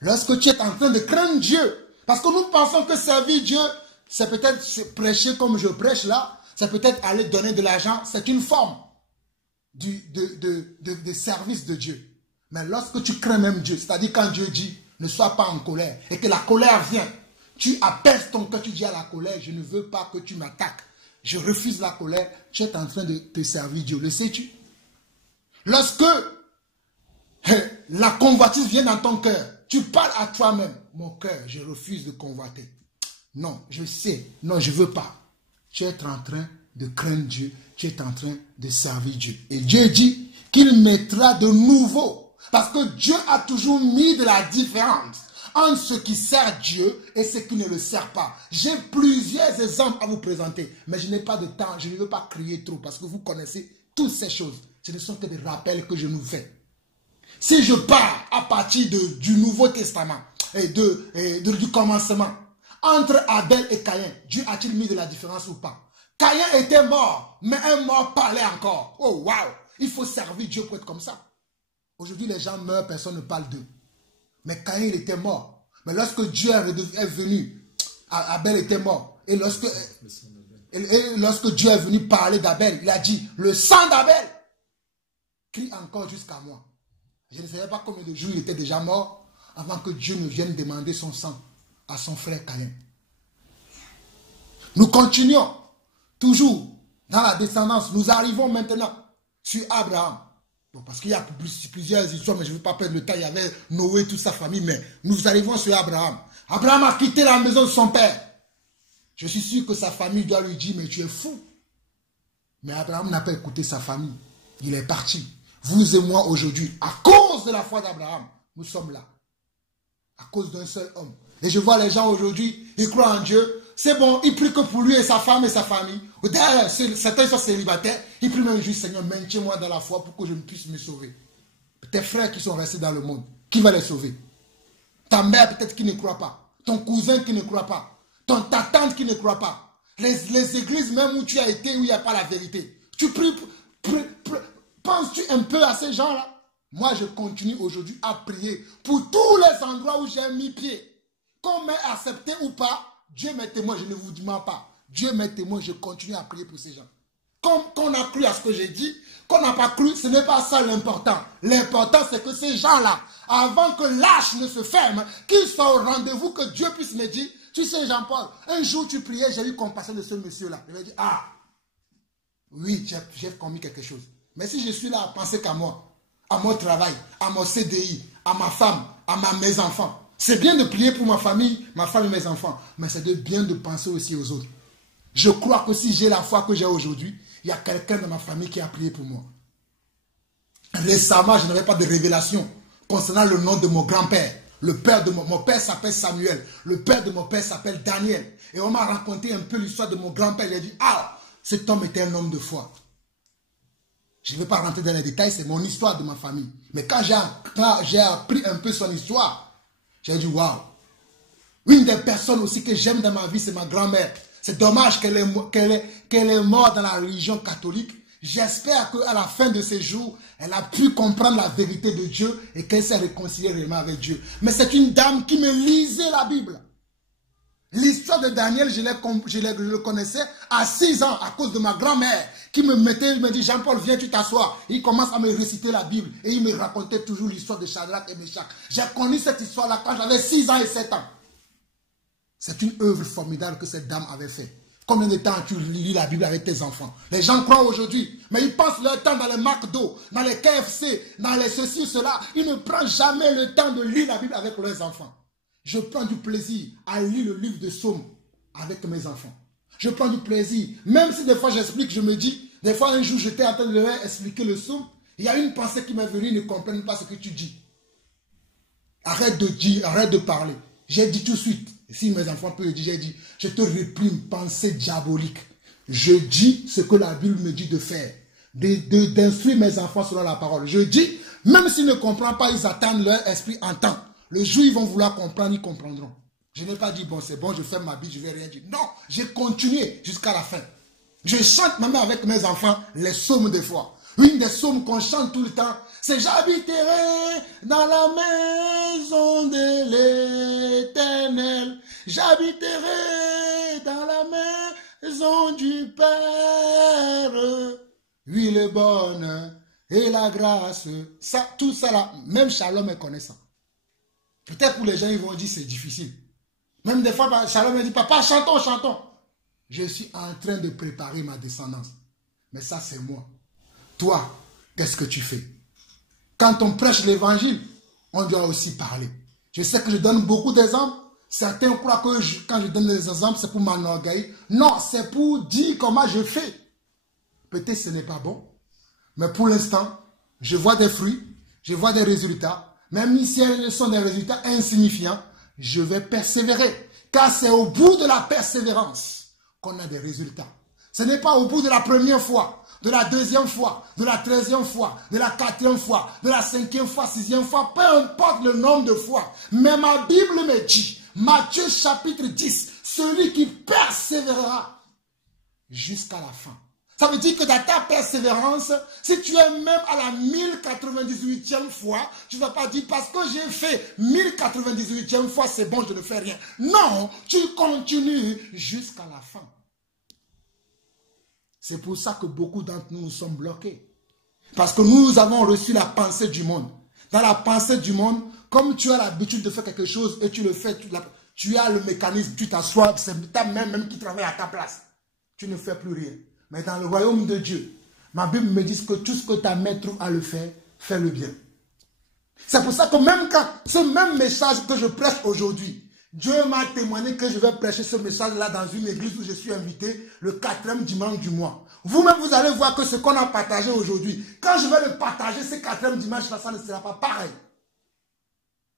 Lorsque tu es en train de craindre Dieu, parce que nous pensons que servir Dieu, c'est peut-être prêcher comme je prêche là, c'est peut-être aller donner de l'argent, c'est une forme de service de Dieu. Mais lorsque tu crains même Dieu, c'est-à-dire quand Dieu dit, ne sois pas en colère, et que la colère vient, tu apaises ton cœur, tu dis à la colère, je ne veux pas que tu m'attaques, je refuse la colère, tu es en train de te servir Dieu, le sais-tu? Lorsque la convoitise vient dans ton cœur, tu parles à toi-même, mon cœur, je refuse de convoiter. Non, je sais, non, je ne veux pas. Tu es en train de craindre Dieu, tu es en train de servir Dieu. Et Dieu dit qu'il mettra de nouveau, parce que Dieu a toujours mis de la différence entre ce qui sert Dieu et ce qui ne le sert pas. J'ai plusieurs exemples à vous présenter, mais je n'ai pas de temps, je ne veux pas crier trop parce que vous connaissez toutes ces choses. Ce ne sont que des rappels que je nous fais. Si je pars à partir du Nouveau Testament et du commencement, entre Abel et Caïn, Dieu a-t-il mis de la différence ou pas? Caïn était mort, mais un mort parlait encore. Oh waouh! Il faut servir Dieu pour être comme ça. Aujourd'hui, les gens meurent, personne ne parle d'eux. Mais Caïn, il était mort. Mais lorsque Dieu est venu, Abel était mort. Et lorsque Dieu est venu parler d'Abel, il a dit, le sang d'Abel crie encore jusqu'à moi. Je ne savais pas combien de jours il était déjà mort avant que Dieu ne vienne demander son sang à son frère Caïn. Nous continuons toujours dans la descendance. Nous arrivons maintenant sur Abraham. Bon, parce qu'il y a plusieurs histoires, mais je ne veux pas perdre le temps. Il y avait Noé et toute sa famille, mais nous arrivons sur Abraham. Abraham a quitté la maison de son père. Je suis sûr que sa famille doit lui dire, mais tu es fou. Mais Abraham n'a pas écouté sa famille. Il est parti. Vous et moi aujourd'hui, à cause de la foi d'Abraham, nous sommes là. À cause d'un seul homme. Et je vois les gens aujourd'hui, ils croient en Dieu. C'est bon, ils prient que pour lui et sa femme et sa famille. D'ailleurs, certains sont célibataires. Ils prient même juste, Seigneur, maintiens-moi dans la foi pour que je puisse me sauver. Tes frères qui sont restés dans le monde, qui va les sauver? Ta mère peut-être qui ne croit pas. Ton cousin qui ne croit pas. Ta tante qui ne croit pas. Les églises même où tu as été, où il n'y a pas la vérité. Tu pries, penses-tu un peu à ces gens-là? Moi, je continue aujourd'hui à prier pour tous les endroits où j'ai mis pied. Qu'on m'ait accepté ou pas, Dieu m'est témoin, je ne vous demande pas. Dieu m'est témoin, je continue à prier pour ces gens. Qu'on a cru à ce que j'ai dit, qu'on n'a pas cru, ce n'est pas ça l'important. L'important, c'est que ces gens-là, avant que l'âge ne se ferme, qu'ils soient au rendez-vous, que Dieu puisse me dire, tu sais Jean-Paul, un jour tu priais, j'ai eu compassion de ce monsieur-là. Il m'a dit, ah, oui, j'ai commis quelque chose. Mais si je suis là à penser qu'à moi, à mon travail, à mon CDI, à ma femme, à mes enfants, c'est bien de prier pour ma famille, ma femme et mes enfants, mais c'est bien de penser aussi aux autres. Je crois que si j'ai la foi que j'ai aujourd'hui, il y a quelqu'un dans ma famille qui a prié pour moi. Récemment, je n'avais pas de révélation concernant le nom de mon grand-père. Le père de mon père s'appelle Samuel. Le père de mon père s'appelle Daniel. Et on m'a raconté un peu l'histoire de mon grand-père. Il a dit, ah, cet homme était un homme de foi. Je ne vais pas rentrer dans les détails, c'est mon histoire de ma famille. Mais quand j'ai appris un peu son histoire, j'ai dit, waouh. Une des personnes aussi que j'aime dans ma vie, c'est ma grand-mère. C'est dommage qu'elle est morte dans la religion catholique. J'espère qu'à la fin de ses jours, elle a pu comprendre la vérité de Dieu et qu'elle s'est réconciliée réellement avec Dieu. Mais c'est une dame qui me lisait la Bible. L'histoire de Daniel, je le connaissais à 6 ans à cause de ma grand-mère qui me dit, Jean-Paul, viens, tu t'assois. Il commence à me réciter la Bible et il me racontait toujours l'histoire de Shadrach et Meshach. J'ai connu cette histoire-là quand j'avais 6 ans et 7 ans. C'est une œuvre formidable que cette dame avait fait. Combien de temps tu lis la Bible avec tes enfants? Les gens croient aujourd'hui, mais ils passent leur temps dans les McDo, dans les KFC, dans les ceci, cela. Ils ne prennent jamais le temps de lire la Bible avec leurs enfants. Je prends du plaisir à lire le livre de Psaumes avec mes enfants. Je prends du plaisir, même si des fois j'explique, je me dis, des fois un jour j'étais en train de leur expliquer le psaume, il y a une pensée qui m'est venue, ils ne comprennent pas ce que tu dis. Arrête de dire, arrête de parler. J'ai dit tout de suite, si mes enfants peuvent le dire, j'ai dit, je te réprime, pensée diabolique. Je dis ce que la Bible me dit de faire, d'instruire mes enfants selon la parole. Je dis, même s'ils ne comprennent pas, ils attendent, leur esprit entend. Le jour où ils vont vouloir comprendre, ils comprendront. Je n'ai pas dit, bon, c'est bon, je ferme ma bille, je ne vais rien dire. Non, j'ai continué jusqu'à la fin. Je chante même avec mes enfants les psaumes des fois. Une des psaumes qu'on chante tout le temps, c'est « J'habiterai dans la maison de l'Éternel. J'habiterai dans la maison du Père. Oui, le bonheur et la grâce. » Ça, tout ça là, même Shalom est connaissant. Peut-être pour les gens, ils vont dire c'est difficile. Même des fois, Shalom me dit, papa, chantons, chantons. Je suis en train de préparer ma descendance. Mais ça, c'est moi. Toi, qu'est-ce que tu fais? Quand on prêche l'évangile, on doit aussi parler. Je sais que je donne beaucoup d'exemples. Certains croient que quand je donne des exemples, c'est pour m'enorgueillir. Non, c'est pour dire comment je fais. Peut-être ce n'est pas bon. Mais pour l'instant, je vois des fruits, je vois des résultats. Même si ce sont des résultats insignifiants, je vais persévérer. Car c'est au bout de la persévérance qu'on a des résultats. Ce n'est pas au bout de la première fois, de la deuxième fois, de la 13e fois, de la 4e fois, de la 5e fois, 6e fois, peu importe le nombre de fois. Mais ma Bible me dit, Matthieu chapitre 10, celui qui persévérera jusqu'à la fin. Ça veut dire que dans ta persévérance, si tu es même à la 1098e fois, tu ne vas pas dire parce que j'ai fait 1098e fois, c'est bon, je ne fais rien. Non, tu continues jusqu'à la fin. C'est pour ça que beaucoup d'entre nous sommes bloqués. Parce que nous avons reçu la pensée du monde. Dans la pensée du monde, comme tu as l'habitude de faire quelque chose et tu le fais, tu as le mécanisme, tu t'assois, c'est ta main même qui travaille à ta place. Tu ne fais plus rien. Mais dans le royaume de Dieu, ma Bible me dit que tout ce que ta main trouve à le faire, fais-le bien. C'est pour ça que même quand ce même message que je prêche aujourd'hui, Dieu m'a témoigné que je vais prêcher ce message-là dans une église où je suis invité le 4e dimanche du mois. Vous-même, vous allez voir que ce qu'on a partagé aujourd'hui, quand je vais le partager ce 4e dimanche-là, ça ne sera pas pareil.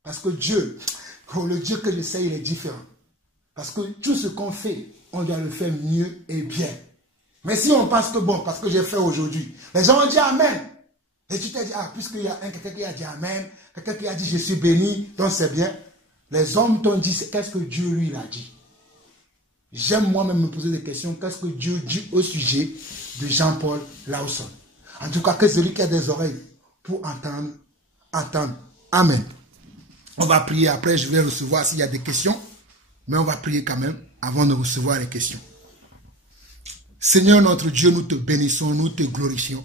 Parce que Dieu, le Dieu que je sais, il est différent. Parce que tout ce qu'on fait, on doit le faire mieux et bien. Mais si on pense que bon, parce que j'ai fait aujourd'hui, les gens ont dit Amen. Et tu t'es dit, ah, puisqu'il y a quelqu'un qui a dit Amen, quelqu'un qui a dit je suis béni, donc c'est bien. Les hommes t'ont dit, qu'est-ce que Dieu lui a dit? J'aime moi-même me poser des questions, qu'est-ce que Dieu dit au sujet de Jean-Paul Lawson? En tout cas, que celui qui a des oreilles pour entendre, entendre. Amen. On va prier, après je vais recevoir s'il y a des questions, mais on va prier quand même avant de recevoir les questions. Seigneur notre Dieu, nous te bénissons, nous te glorifions.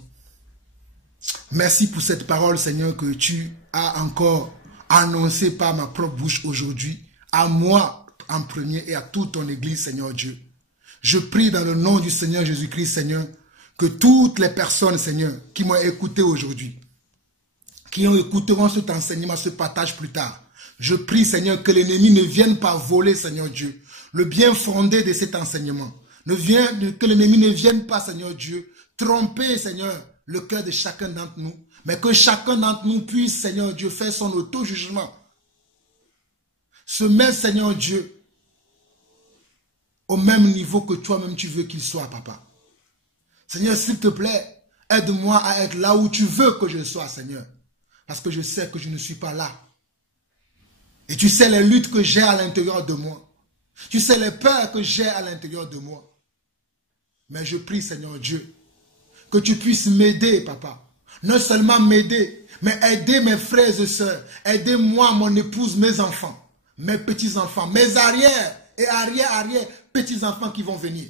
Merci pour cette parole, Seigneur, que tu as encore annoncée par ma propre bouche aujourd'hui, à moi en premier et à toute ton église, Seigneur Dieu. Je prie dans le nom du Seigneur Jésus-Christ, Seigneur, que toutes les personnes, Seigneur, qui m'ont écouté aujourd'hui, qui écouteront cet enseignement, ce partage plus tard, je prie, Seigneur, que l'ennemi ne vienne pas voler, Seigneur Dieu, le bien fondé de cet enseignement. Que l'ennemi ne vienne pas, Seigneur Dieu, tromper, Seigneur, le cœur de chacun d'entre nous, mais que chacun d'entre nous puisse, Seigneur Dieu, faire son auto-jugement. Se mettre, Seigneur Dieu, au même niveau que toi-même tu veux qu'il soit, Papa. Seigneur, s'il te plaît, aide-moi à être là où tu veux que je sois, Seigneur. Parce que je sais que je ne suis pas là. Et tu sais les luttes que j'ai à l'intérieur de moi. Tu sais les peurs que j'ai à l'intérieur de moi. Mais je prie, Seigneur Dieu, que tu puisses m'aider, Papa. Non seulement m'aider, mais aider mes frères et sœurs. Aider moi, mon épouse, mes enfants, mes petits-enfants, mes arrières et arrière petits-enfants qui vont venir.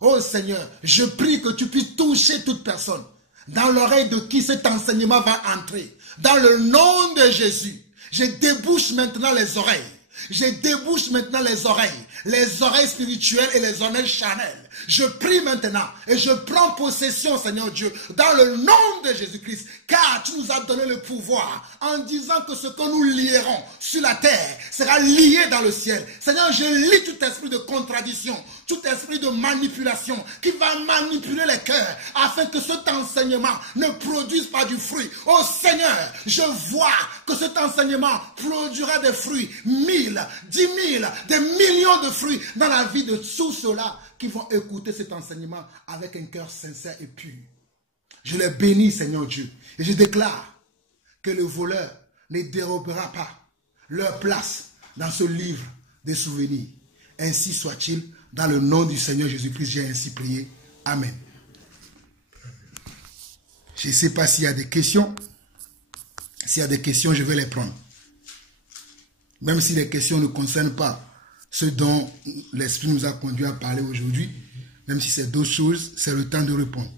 Oh Seigneur, je prie que tu puisses toucher toute personne dans l'oreille de qui cet enseignement va entrer. Dans le nom de Jésus, je débouche maintenant les oreilles. Je débouche maintenant les oreilles spirituelles et les oreilles charnelles. Je prie maintenant et je prends possession, Seigneur Dieu, dans le nom de Jésus-Christ, car tu nous as donné le pouvoir en disant que ce que nous lierons sur la terre sera lié dans le ciel. Seigneur, je lis tout esprit de contradiction, tout esprit de manipulation qui va manipuler les cœurs afin que cet enseignement ne produise pas du fruit. Oh Seigneur, je vois que cet enseignement produira des fruits, 1000, 10 000, des millions de fruits dans la vie de tous ceux-là qui vont écouter cet enseignement avec un cœur sincère et pur. Je les bénis, Seigneur Dieu, et je déclare que le voleur ne dérobera pas leur place dans ce livre des souvenirs. Ainsi soit-il, dans le nom du Seigneur Jésus-Christ, j'ai ainsi prié. Amen. Je ne sais pas s'il y a des questions. S'il y a des questions, je vais les prendre. Même si les questions ne concernent pas ce dont l'Esprit nous a conduit à parler aujourd'hui, même si c'est d'autres choses, c'est le temps de répondre.